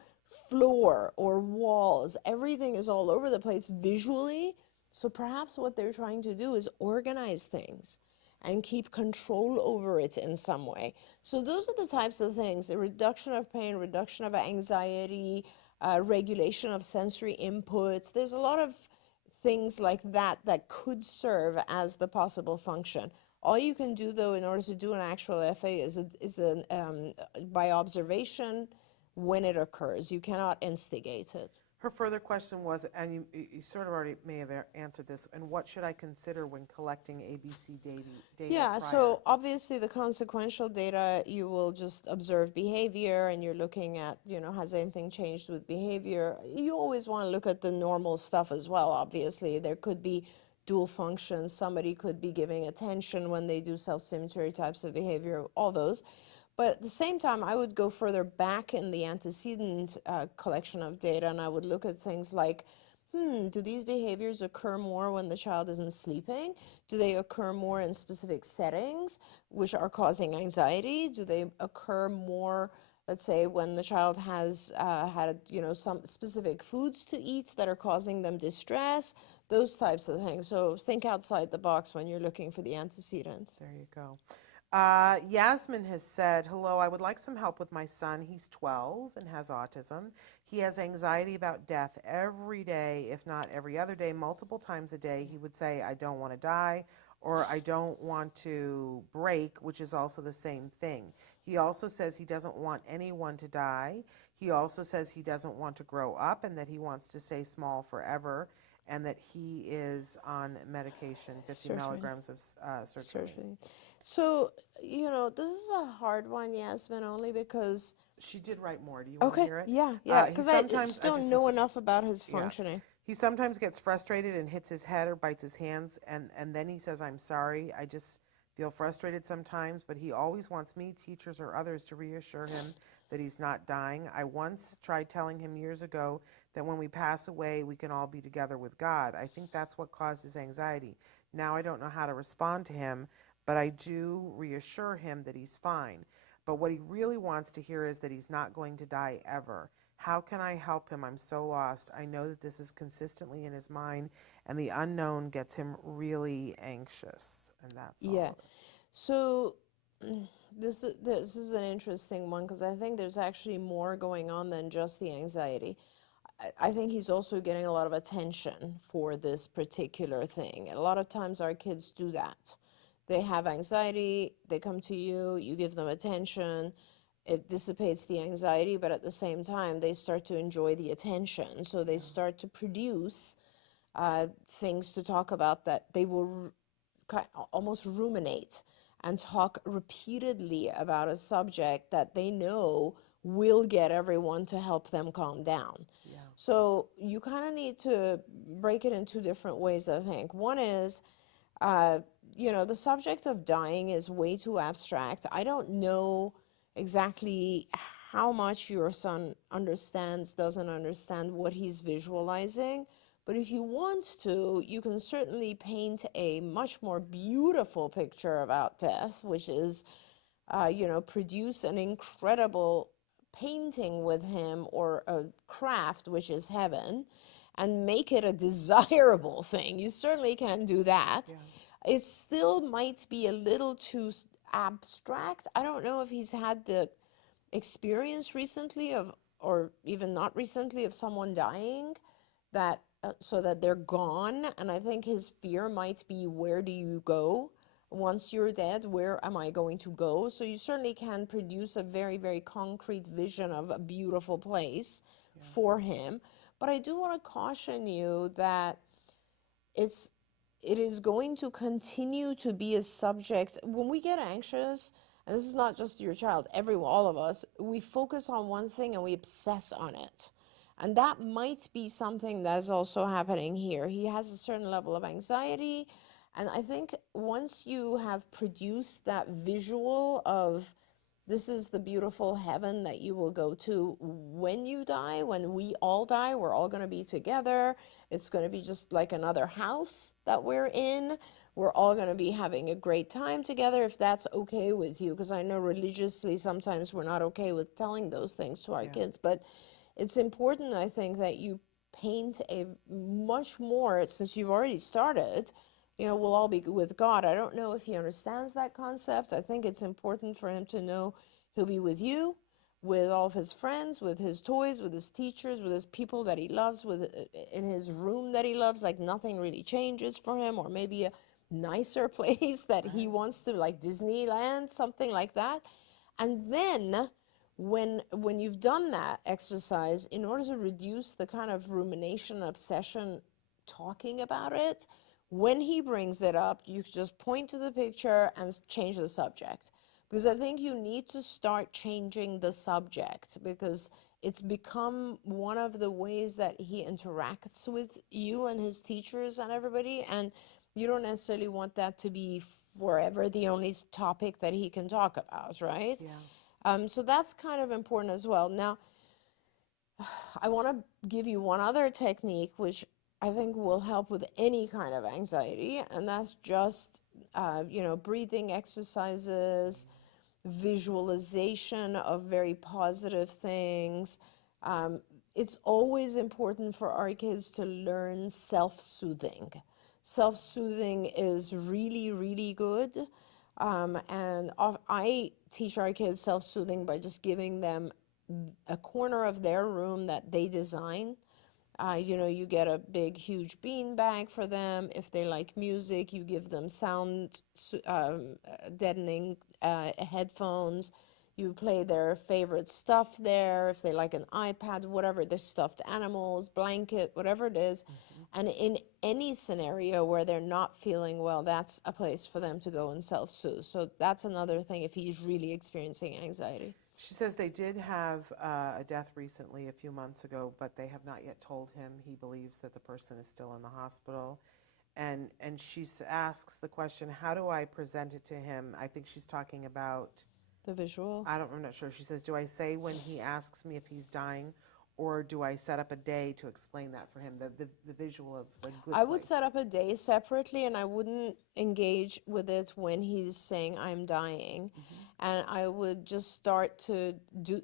floor or walls. Everything is all over the place visually. So perhaps what they're trying to do is organize things and keep control over it in some way. So those are the types of things, a reduction of pain, reduction of anxiety, regulation of sensory inputs. There's a lot of things like that that could serve as the possible function. All you can do, though, in order to do an actual FA is by observation when it occurs. You cannot instigate it. Her further question was, and you sort of already may have answered this, and what should I consider when collecting ABC data? Yeah, prior? so obviously the consequential data, you will just observe behavior and you're looking at, you know, has anything changed with behavior? You always want to look at the normal stuff as well, obviously. There could be dual functions. Somebody could be giving attention when they do self-stimulatory types of behavior, all those. But at the same time, I would go further back in the antecedent collection of data, and I would look at things like, do these behaviors occur more when the child isn't sleeping? Do they occur more in specific settings, which are causing anxiety? Do they occur more, let's say, when the child has had, you know, some specific foods to eat that are causing them distress? Those types of things. So think outside the box when you're looking for the antecedents. There you go. Yasmin has said, hello, I would like some help with my son. He's 12 and has autism. He has anxiety about death every day, if not every other day, multiple times a day. He would say, I don't want to die, or I don't want to break, which is also the same thing. He also says he doesn't want anyone to die. He also says he doesn't want to grow up and that he wants to stay small forever, and that he is on medication, 50 milligrams of sertraline. So, you know, this is a hard one, Yasmin, only because... She did write more. Do you want to hear it? Yeah, because I just don't know enough about his functioning. He sometimes gets frustrated and hits his head or bites his hands, and then he says, I'm sorry. I just feel frustrated sometimes, but he always wants me, teachers, or others to reassure him that he's not dying. I once tried telling him years ago that when we pass away, we can all be together with God. I think that's what causes anxiety. Now I don't know how to respond to him, but I do reassure him that he's fine. But what he really wants to hear is that he's not going to die ever. How can I help him? I'm so lost. I know that this is consistently in his mind, and the unknown gets him really anxious. And that's all. Yeah. So this is an interesting one because I think there's actually more going on than just the anxiety. I think he's also getting a lot of attention for this particular thing. And a lot of times our kids do that. They have anxiety, they come to you, you give them attention, it dissipates the anxiety, but at the same time, they start to enjoy the attention. So they start to produce things to talk about that they will almost ruminate and talk repeatedly about a subject that they know will get everyone to help them calm down. Yeah. So you kind of need to break it in two different ways, I think. One is, the subject of dying is way too abstract. I don't know exactly how much your son understands, doesn't understand what he's visualizing. But if you want to, you can certainly paint a much more beautiful picture about death, which is, produce an incredible painting with him or a craft, which is heaven, and make it a desirable thing. You certainly can do that. Yeah. It still might be a little too abstract. I don't know if he's had the experience recently of, or even not recently, of someone dying that so that they're gone. And I think his fear might be, where do you go once you're dead? Where am I going to go? So you certainly can produce a very, very concrete vision of a beautiful place for him. But I do want to caution you that it is going to continue to be a subject. When we get anxious, and this is not just your child, all of us, we focus on one thing and we obsess on it. And that might be something that is also happening here. He has a certain level of anxiety. And I think once you have produced that visual of, this is the beautiful heaven that you will go to when you die, when we all die, we're all going to be together. It's going to be just like another house that we're in. We're all going to be having a great time together, if that's okay with you. Because I know religiously sometimes we're not okay with telling those things to our kids. But it's important, I think, that you paint a much more, since you've already started, we'll all be with God. I don't know if he understands that concept. I think it's important for him to know he'll be with you, with all of his friends, with his toys, with his teachers, with his people that he loves, in his room that he loves. Like nothing really changes for him, or maybe a nicer place that he wants to, like Disneyland, something like that. And then when you've done that exercise, in order to reduce the kind of rumination, obsession, talking about it, when he brings it up, you just point to the picture and change the subject. Because I think you need to start changing the subject, because it's become one of the ways that he interacts with you and his teachers and everybody. And you don't necessarily want that to be forever the only topic that he can talk about, right? Yeah. So that's kind of important as well. Now, I want to give you one other technique, which I think will help with any kind of anxiety, and that's just, breathing exercises, visualization of very positive things. It's always important for our kids to learn self-soothing. Self-soothing is really, really good. And I teach our kids self-soothing by just giving them a corner of their room that they design. You get a big, huge bean bag for them. If they like music, you give them sound deadening headphones. You play their favorite stuff there. If they like an iPad, whatever, the stuffed animals, blanket, whatever it is. And in any scenario where they're not feeling well, that's a place for them to go and self-soothe. So that's another thing if he's really experiencing anxiety. She says they did have a death recently a few months ago, but they have not yet told him. He believes that the person is still in the hospital. And she asks the question, how do I present it to him? I think she's talking about, The visual? I'm not sure. She says, do I say when he asks me if he's dying, or do I set up a day to explain that for him, the visual of the good I would place? set up a day separately, and I wouldn't engage with it when he's saying I'm dying. And I would just start to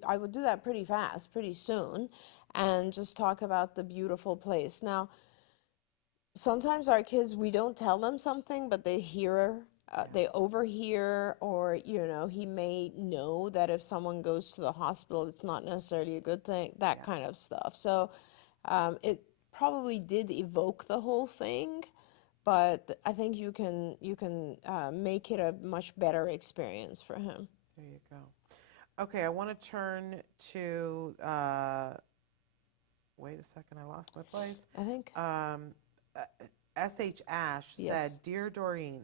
I would do that pretty fast, pretty soon, and just talk about the beautiful place. Now, sometimes our kids, we don't tell them something, but they hear, they overhear, or, he may know that if someone goes to the hospital, it's not necessarily a good thing, that kind of stuff. So it probably did evoke the whole thing, but I think you can make it a much better experience for him. There you go. Okay, I want to turn to, wait a second, I lost my place. I think. S.H. Ash Yes. said, Dear Doreen,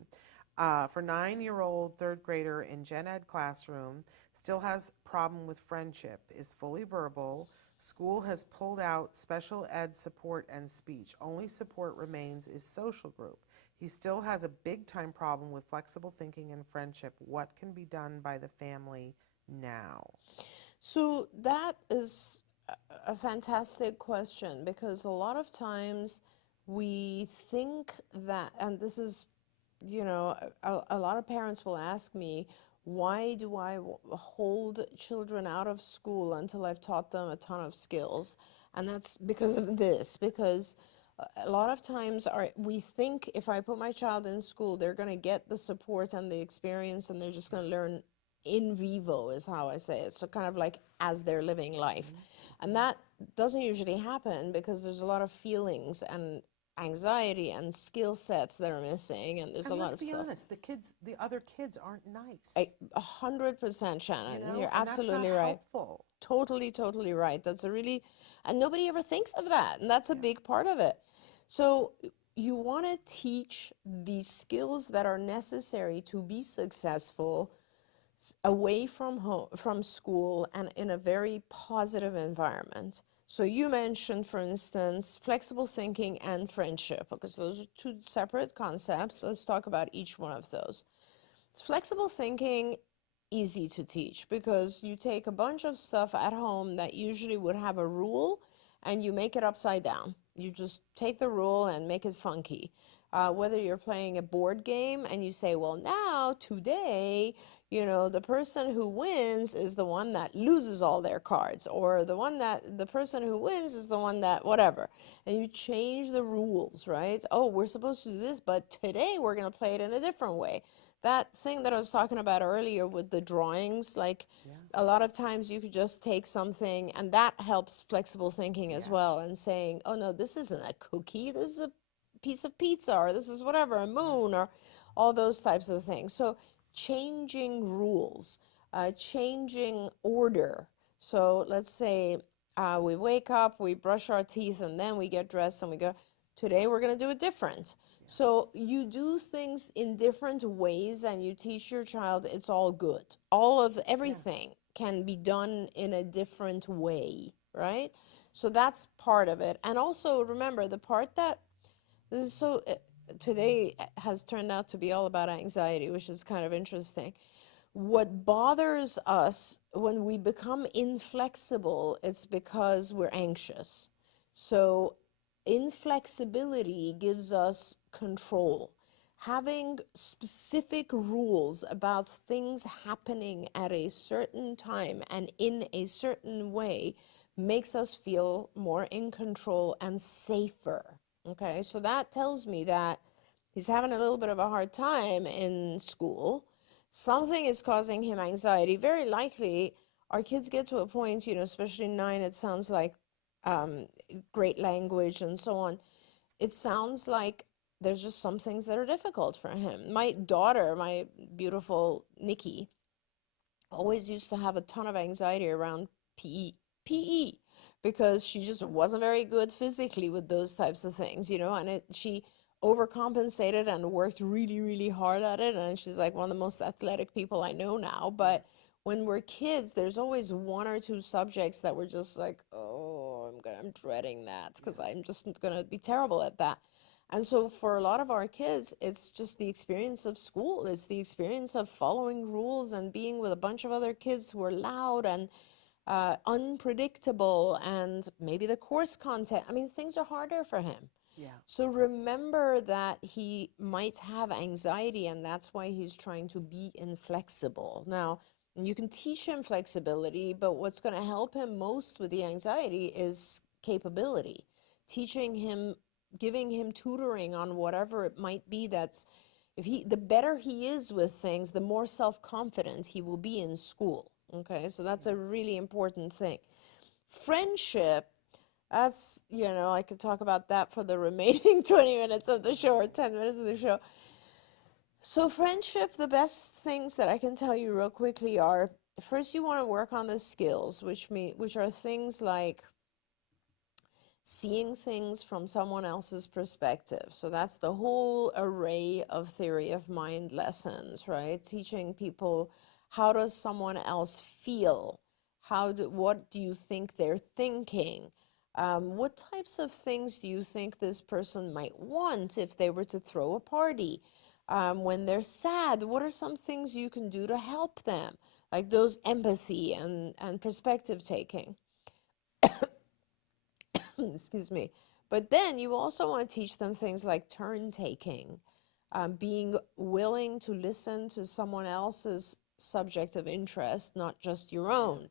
for 9-year-old third grader in gen ed classroom, still has problem with friendship, is fully verbal. School has pulled out special ed support and speech. Only support remains is social group. He still has a big time problem with flexible thinking and friendship. What can be done by the family now? So that is a fantastic question, because a lot of times we think that, and this is, a lot of parents will ask me, why do I hold children out of school until I've taught them a ton of skills? And that's because of this, because a lot of times we think if I put my child in school, they're going to get the support and the experience, and they're just going to learn in vivo, is how I say it. So kind of like as they're living life. And that doesn't usually happen, because there's a lot of feelings and anxiety and skill sets that are missing, and there's a lot of stuff. Let's be honest, the other kids aren't nice. 100%, Shannon. You're and absolutely that's not right. helpful. Totally right. That's and nobody ever thinks of that, and that's a big part of it. So you want to teach the skills that are necessary to be successful away from home, from school, and in a very positive environment. So you mentioned, for instance, flexible thinking and friendship, because those are two separate concepts. Let's talk about each one of those. Flexible thinking, easy to teach, because you take a bunch of stuff at home that usually would have a rule, and you make it upside down. You just take the rule and make it funky. Whether you're playing a board game and you say, well, now, today, the person who wins is the one that loses all their cards, or the person who wins is the one that whatever. And you change the rules, right? Oh, we're supposed to do this, but today we're going to play it in a different way. That thing that I was talking about earlier with the drawings, a lot of times you could just take something, and that helps flexible thinking as well, and saying, oh no, this isn't a cookie, this is a piece of pizza, or this is whatever, a moon, or all those types of things. So changing rules, changing order. So let's say we wake up, we brush our teeth, and then we get dressed and we go, today we're going to do it different. So you do things in different ways, and you teach your child it's all good. All of everything can be done in a different way, right? So that's part of it. And also remember, the part that this is so today has turned out to be all about anxiety, which is kind of interesting. What bothers us when we become inflexible, it's because we're anxious. So inflexibility gives us control. Having specific rules about things happening at a certain time and in a certain way makes us feel more in control and safer. Okay, so that tells me that he's having a little bit of a hard time in school. Something is causing him anxiety. Very likely, our kids get to a point, especially 9, it sounds like great language and so on. It sounds like there's just some things that are difficult for him. My daughter, my beautiful Nikki, always used to have a ton of anxiety around PE, because she just wasn't very good physically with those types of things, and she overcompensated and worked really, really hard at it, and she's like one of the most athletic people I know now. But when we're kids, there's always one or two subjects that we're just like, oh, I'm dreading that because I'm just going to be terrible at that. And so for a lot of our kids, it's just the experience of school. It's the experience of following rules and being with a bunch of other kids who are loud and unpredictable, and maybe the course content. I mean, things are harder for him. Yeah. So remember that he might have anxiety, and that's why he's trying to be inflexible. Now, you can teach him flexibility, but what's going to help him most with the anxiety is capability. Teaching him, giving him tutoring on whatever it might be. That's the better he is with things, the more self-confident he will be in school. Okay, so that's a really important thing. Friendship, that's, I could talk about that for the remaining 20 minutes of the show or 10 minutes of the show. So friendship, the best things that I can tell you real quickly are, first you want to work on the skills, which are things like seeing things from someone else's perspective. So that's the whole array of theory of mind lessons, right? Teaching people, how does someone else feel? What do you think they're thinking? What types of things do you think this person might want if they were to throw a party? When they're sad, what are some things you can do to help them? Like those empathy and perspective taking. Excuse me. But then you also want to teach them things like turn taking, being willing to listen to someone else's subject of interest, not just your own.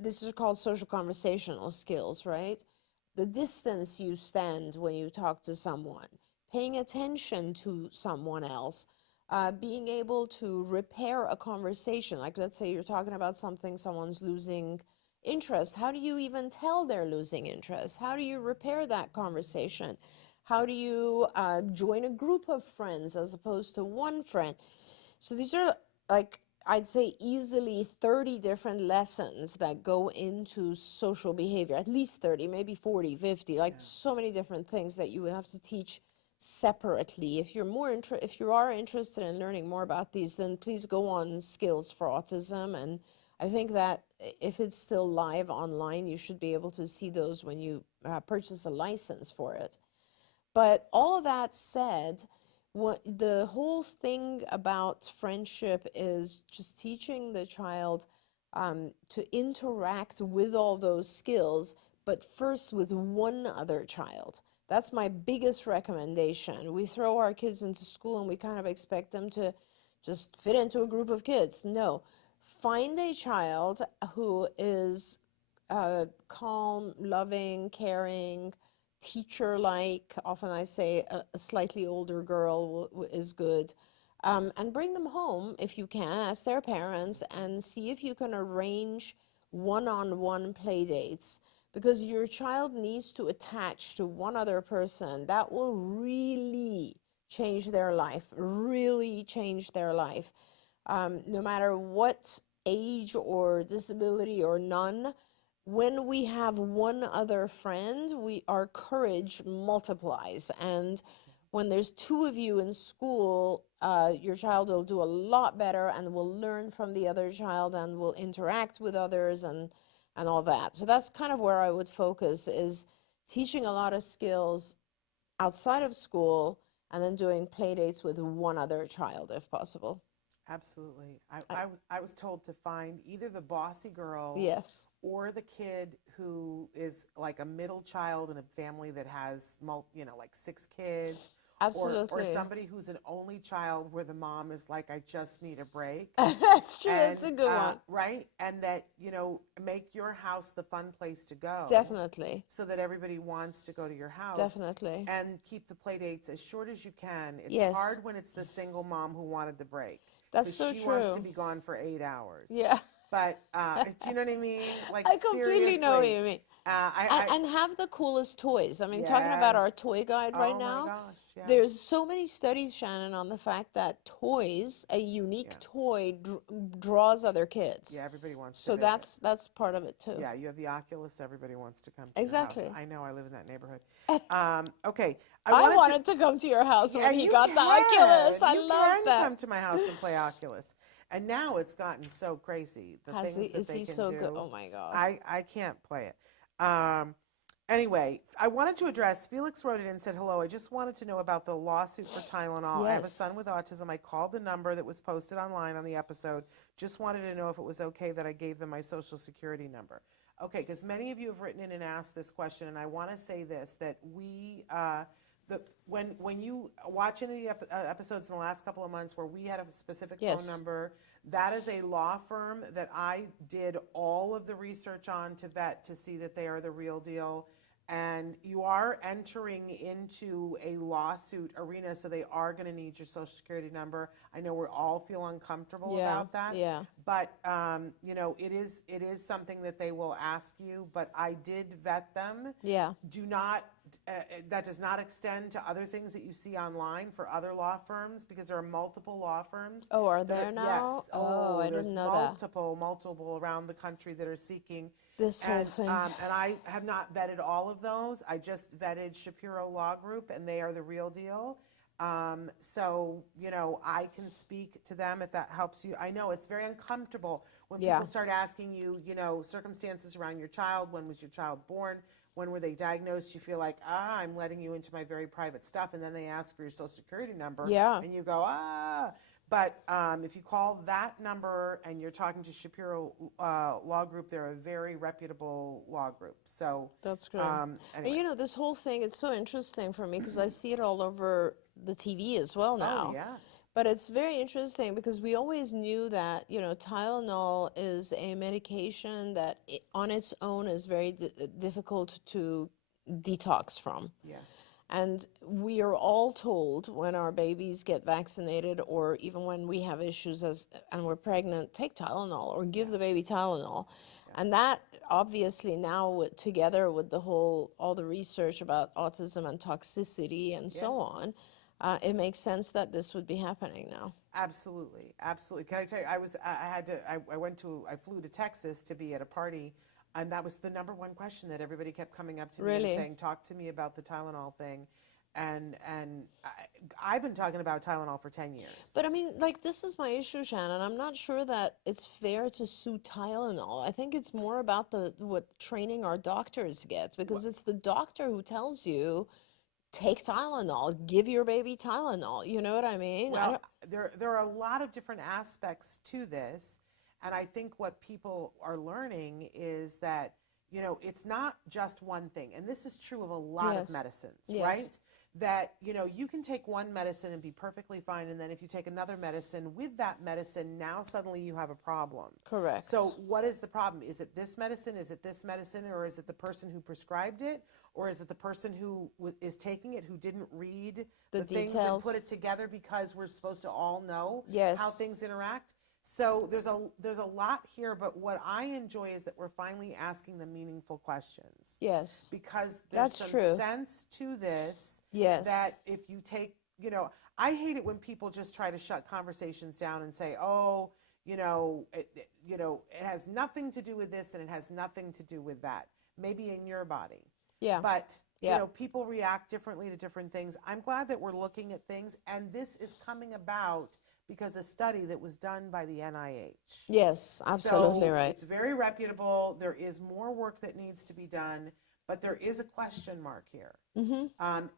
This is called social conversational skills, right? The distance you stand when you talk to someone, paying attention to someone else, being able to repair a conversation. Like, let's say you're talking about something, someone's losing interest. How do you even tell they're losing interest? How do you repair that conversation? How do you join a group of friends as opposed to one friend? So these are, like, I'd say easily 30 different lessons that go into social behavior, at least 30, maybe 40, 50, like so many different things that you would have to teach separately. If you are interested in learning more about these, then please go on Skills for Autism. And I think that if it's still live online, you should be able to see those when you purchase a license for it. But all of that said, the whole thing about friendship is just teaching the child to interact with all those skills, but first with one other child. That's my biggest recommendation. We throw our kids into school and we kind of expect them to just fit into a group of kids. No, find a child who is calm, loving, caring, teacher-like. Often I say a slightly older girl is good. And bring them home if you can, ask their parents, and see if you can arrange one-on-one play dates. Because your child needs to attach to one other person. That will really change their life, really change their life. No matter what age or disability or none, when we have one other friend, our courage multiplies. And when there's two of you in school, your child will do a lot better and will learn from the other child and will interact with others and all that. So that's kind of where I would focus, is teaching a lot of skills outside of school and then doing play dates with one other child if possible. Absolutely. I was told to find either the bossy girl Yes. or the kid who is like a middle child in a family that has, like 6 kids. Absolutely. Or somebody who's an only child where the mom is like, I just need a break. That's true. That's a good one. Right? And that, make your house the fun place to go. Definitely. So that everybody wants to go to your house. Definitely. And keep the play dates as short as you can. It's Yes. hard when it's the single mom who wanted the break. That's so she true. wants to be gone for 8 hours. Yeah. But do you know what I mean? Like, I completely know what you mean. I And have the coolest toys. I mean, talking about our toy guide right now, oh my gosh, yeah. there's so many studies, Shannon, on the fact that toys, a unique toy, draws other kids. Yeah, everybody wants to So visit. that's part of it too. Yeah, you have the Oculus. Everybody wants to come to Exactly. your house. I know. I live in that neighborhood. Okay. I wanted to come to your house when he got the Oculus. I love that. You can come to my house and play Oculus. And now it's gotten so crazy. The Has he, things that is they he can so do. good? Oh my God. I can't play it. Anyway, I wanted to address, Felix wrote it in and said, hello, I just wanted to know about the lawsuit for Tylenol. I have a Yes. son with autism. I called the number that was posted online on the episode. Just wanted to know if it was okay that I gave them my social security number. Okay, because many of you have written in and asked this question, and I want to say this, that when you watch any of the episodes in the last couple of months where we had a specific Yes. phone number, that is a law firm that I did all of the research on to vet to see that they are the real deal. And you are entering into a lawsuit arena, so they are going to need your social security number. I know we all feel uncomfortable about that. Yeah. But it is something that they will ask you. But I did vet them. Yeah. Do not. That does not extend to other things that you see online for other law firms, because there are multiple law firms. Oh, are that there now? Yes. Oh, I there's didn't know that. multiple around the country that are seeking. This whole And, thing. and I have not vetted all of those. I just vetted Shapiro Law Group, and they are the real deal. So, I can speak to them if that helps you. I know it's very uncomfortable when Yeah. people start asking you, circumstances around your child. When was your child born? When were they diagnosed? You feel like, I'm letting you into my very private stuff. And then they ask for your social security number. Yeah. And you go, But if you call that number and you're talking to Shapiro Law Group, they're a very reputable law group. So That's great. anyway. And this whole thing, it's so interesting for me because I see it all over the TV as well now. Oh, yes. But it's very interesting because we always knew that, Tylenol is a medication that on its own is very difficult to detox from. Yeah. And we are all told when our babies get vaccinated or even when we have issues and we're pregnant, take Tylenol or give the baby Tylenol. And that obviously now together with all the research about autism and toxicity and so on, it makes sense that this would be happening now. Absolutely. Can I tell you, I flew to Texas to be at a party, and that was the number one question that everybody kept coming up to me and saying, talk to me about the Tylenol thing. And I've been talking about Tylenol for 10 years. But I mean, this is my issue, Shannon. I'm not sure that it's fair to sue Tylenol. I think it's more about what training our doctors get, because it's the doctor who tells you, take Tylenol, give your baby Tylenol. You know what I mean? Well, there are a lot of different aspects to this. And I think what people are learning is that, it's not just one thing. And this is true of a lot of medicines, right? That, you can take one medicine and be perfectly fine. And then if you take another medicine, with that medicine, now suddenly you have a problem. Correct. So what is the problem? Is it this medicine? Is it this medicine? Or is it the person who prescribed it? Or is it the person who is taking it who didn't read the things and put it together, because we're supposed to all know how things interact? So there's a lot here, but what I enjoy is that we're finally asking the meaningful questions. Yes. Because there's some sense to this. Yes. That if you take, I hate it when people just try to shut conversations down and say, it has nothing to do with this and it has nothing to do with that. Maybe in your body. Yeah. But, people react differently to different things. I'm glad that we're looking at things, and this is coming about because a study that was done by the NIH. Yes, absolutely right. It's very reputable. There is more work that needs to be done, but there is a question mark here. Mm-hmm.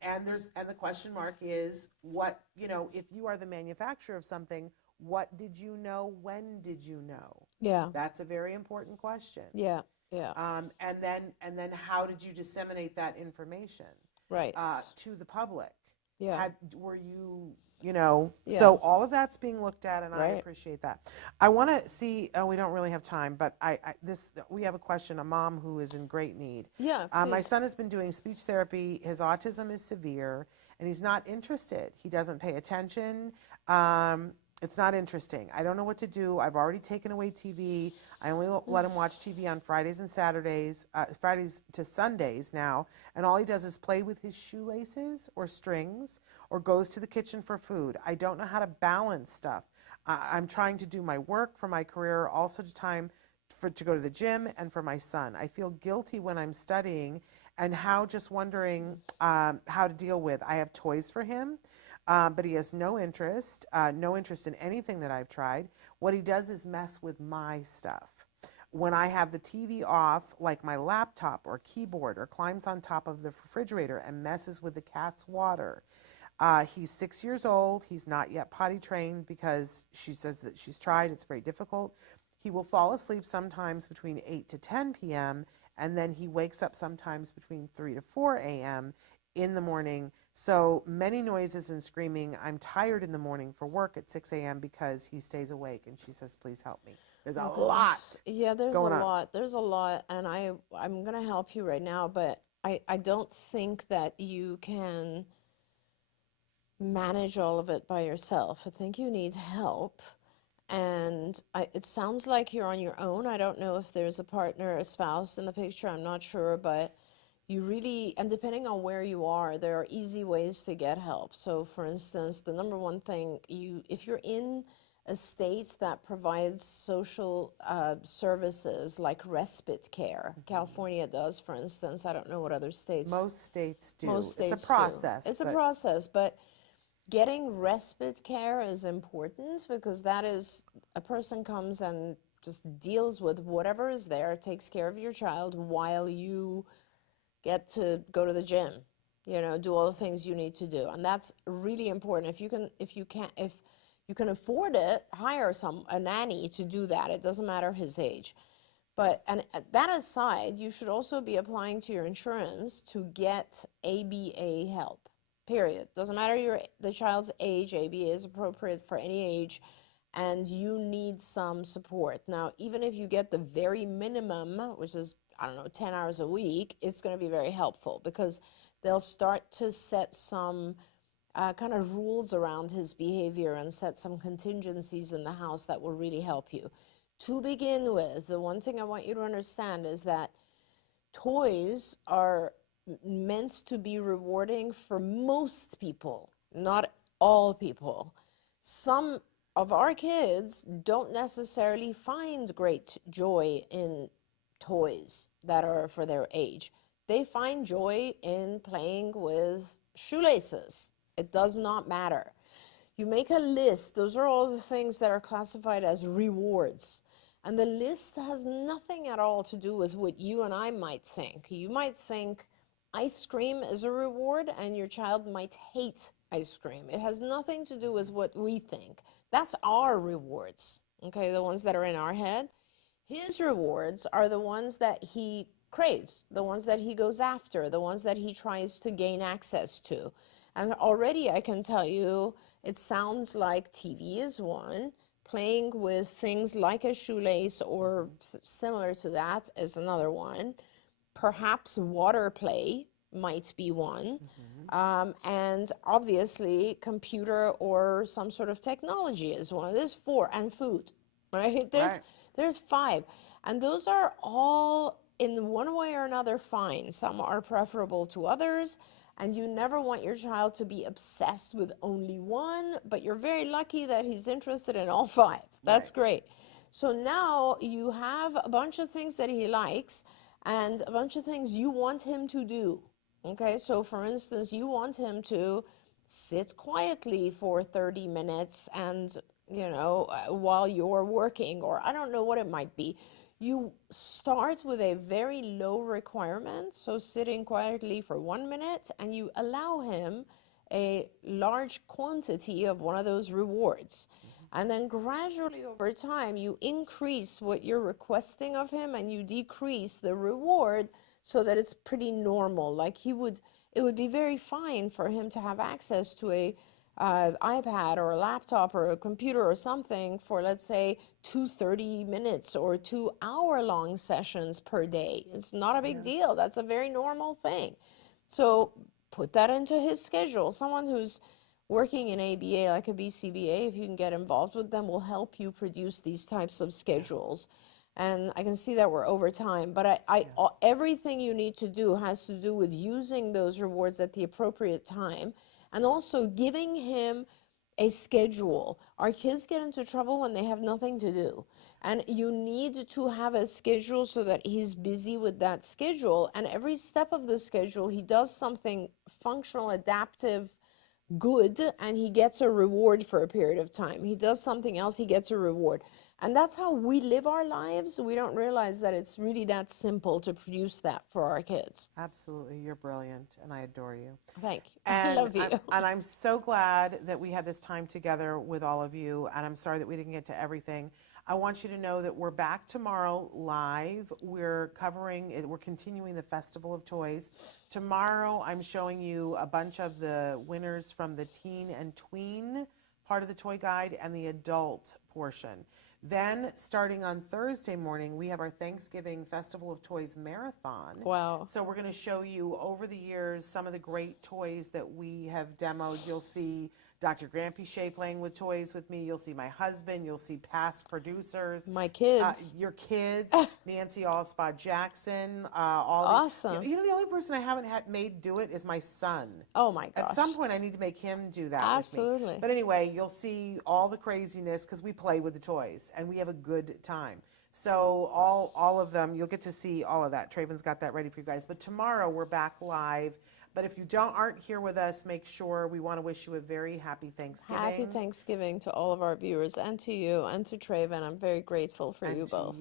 And the question mark is what, if you are the manufacturer of something, what did you know? When did you know? Yeah. That's a very important question. Yeah. Yeah. And then how did you disseminate that information? Right. To the public? Yeah. Were you, so all of that's being looked at, and I appreciate that. I want to see, we don't really have time, but we have a question, a mom who is in great need. Yeah, my son has been doing speech therapy. His autism is severe, and he's not interested. He doesn't pay attention. It's not interesting. I don't know what to do. I've already taken away TV. I only let him watch TV on Fridays and Saturdays, Fridays to Sundays now. And all he does is play with his shoelaces or strings or goes to the kitchen for food. I don't know how to balance stuff. I'm trying to do my work for my career, also time to go to the gym, and for my son. I feel guilty when I'm studying, and just wondering how to deal with. I have toys for him. but he has no interest in anything that I've tried. What he does is mess with my stuff. When I have the TV off, like my laptop or keyboard, or climbs on top of the refrigerator and messes with the cat's water. He's 6 years old. He's not yet potty trained because she says that she's tried. It's very difficult. He will fall asleep sometimes between 8 to 10 p.m., and then he wakes up sometimes between 3 to 4 a.m. in the morning. So many noises and screaming. I'm tired in the morning for work at 6 a.m. because he stays awake, and she says, please help me. There's a lot. Yeah, there's going a on. lot. There's a lot, and I'm going to help you right now, but I don't think that you can manage all of it by yourself. I think you need help. And it sounds like you're on your own. I don't know if there's a partner, a spouse in the picture. I'm not sure, but you really, and depending on where you are, there are easy ways to get help. So for instance, the number one thing, if you're in a state that provides social services like respite care, California does, for instance. I don't know what other states. Most states do. Most states it's a process. do. It's a process, but getting respite care is important because that is, a person comes and just deals with whatever is there, takes care of your child while you get to go to the gym, do all the things you need to do. And that's really important. If you can afford it, hire a nanny to do that. It doesn't matter his age. But, and that aside, you should also be applying to your insurance to get ABA help. Period. Doesn't matter the child's age, ABA is appropriate for any age, and you need some support. Now, even if you get the very minimum, which is, 10 hours a week, it's going to be very helpful because they'll start to set some kind of rules around his behavior and set some contingencies in the house that will really help you. To begin with, the one thing I want you to understand is that toys are meant to be rewarding for most people, not all people. Some of our kids don't necessarily find great joy in toys that are for their age. They find joy in playing with shoelaces. It does not matter. You make a list. Those are all the things that are classified as rewards. And the list has nothing at all to do with what you and I might think. You might think ice cream is a reward, and your child might hate ice cream. It has nothing to do with what we think. That's our rewards, okay, the ones that are in our head. His rewards are the ones that he craves, the ones that he goes after, the ones that he tries to gain access to. And already I can tell you, it sounds like TV is one. Playing with things like a shoelace or similar to that is another one. Perhaps water play might be one. And obviously computer or some sort of technology is one. There's 4, and food, right? There's 5. And those are all in one way or another fine. Some are preferable to others. And you never want your child to be obsessed with only one, but you're very lucky that he's interested in all 5. That's great. So now you have a bunch of things that he likes and a bunch of things you want him to do. Okay, so for instance, you want him to sit quietly for 30 minutes and, while you're working, or I don't know what it might be. You start with a very low requirement, so sitting quietly for 1 minute, and you allow him a large quantity of one of those rewards. And then gradually over time, you increase what you're requesting of him and you decrease the reward so that it's pretty normal. Like it would be very fine for him to have access to a iPad or a laptop or a computer or something for, let's say, 2 30 minutes or 2 hour-long sessions per day. It's not a big deal. That's a very normal thing. So put that into his schedule. Someone who's working in ABA, like a BCBA, if you can get involved with them, will help you produce these types of schedules. And I can see that we're over time, but everything you need to do has to do with using those rewards at the appropriate time and also giving him a schedule. Our kids get into trouble when they have nothing to do. And you need to have a schedule so that he's busy with that schedule. And every step of the schedule, he does something functional, adaptive, good and he gets a reward for a period of time. He does something else, he gets a reward. And that's how we live our lives. We don't realize that it's really that simple to produce that for our kids. Absolutely. You're brilliant, and I adore you. Thank you. And I love you. I'm so glad that we had this time together with all of you, and I'm sorry that we didn't get to everything. I want you to know that we're back tomorrow live. We're continuing the Festival of Toys. Tomorrow, I'm showing you a bunch of the winners from the teen and tween part of the toy guide and the adult portion. Then, starting on Thursday morning, we have our Thanksgiving Festival of Toys Marathon. Wow. So we're going to show you over the years some of the great toys that we have demoed. You'll see Dr. Granpeesheh playing with toys with me. You'll see my husband. You'll see past producers. My kids. Your kids. Nancy Allspot Jackson. Awesome. You know, the only person I haven't had made do it is my son. Oh my gosh. At some point, I need to make him do that Absolutely. with me. But anyway, you'll see all the craziness because we play with the toys and we have a good time. So all of them, you'll get to see all of that. Traven's got that ready for you guys. But tomorrow, we're back live. But if you aren't here with us, make sure we want to wish you a very happy Thanksgiving. Happy Thanksgiving to all of our viewers and to you and to Traven. I'm very grateful for you both.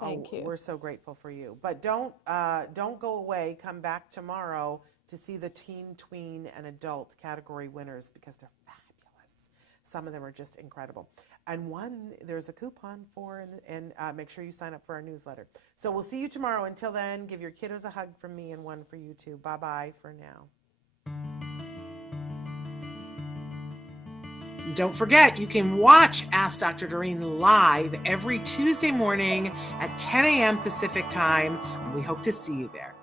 Thank you. We're so grateful for you. But don't go away. Come back tomorrow to see the teen, tween, and adult category winners because they're fabulous. Some of them are just incredible. And there's a coupon for, and make sure you sign up for our newsletter. So we'll see you tomorrow. Until then, give your kiddos a hug from me and one for you too. Bye-bye for now. Don't forget, you can watch Ask Dr. Doreen live every Tuesday morning at 10 a.m. Pacific time. We hope to see you there.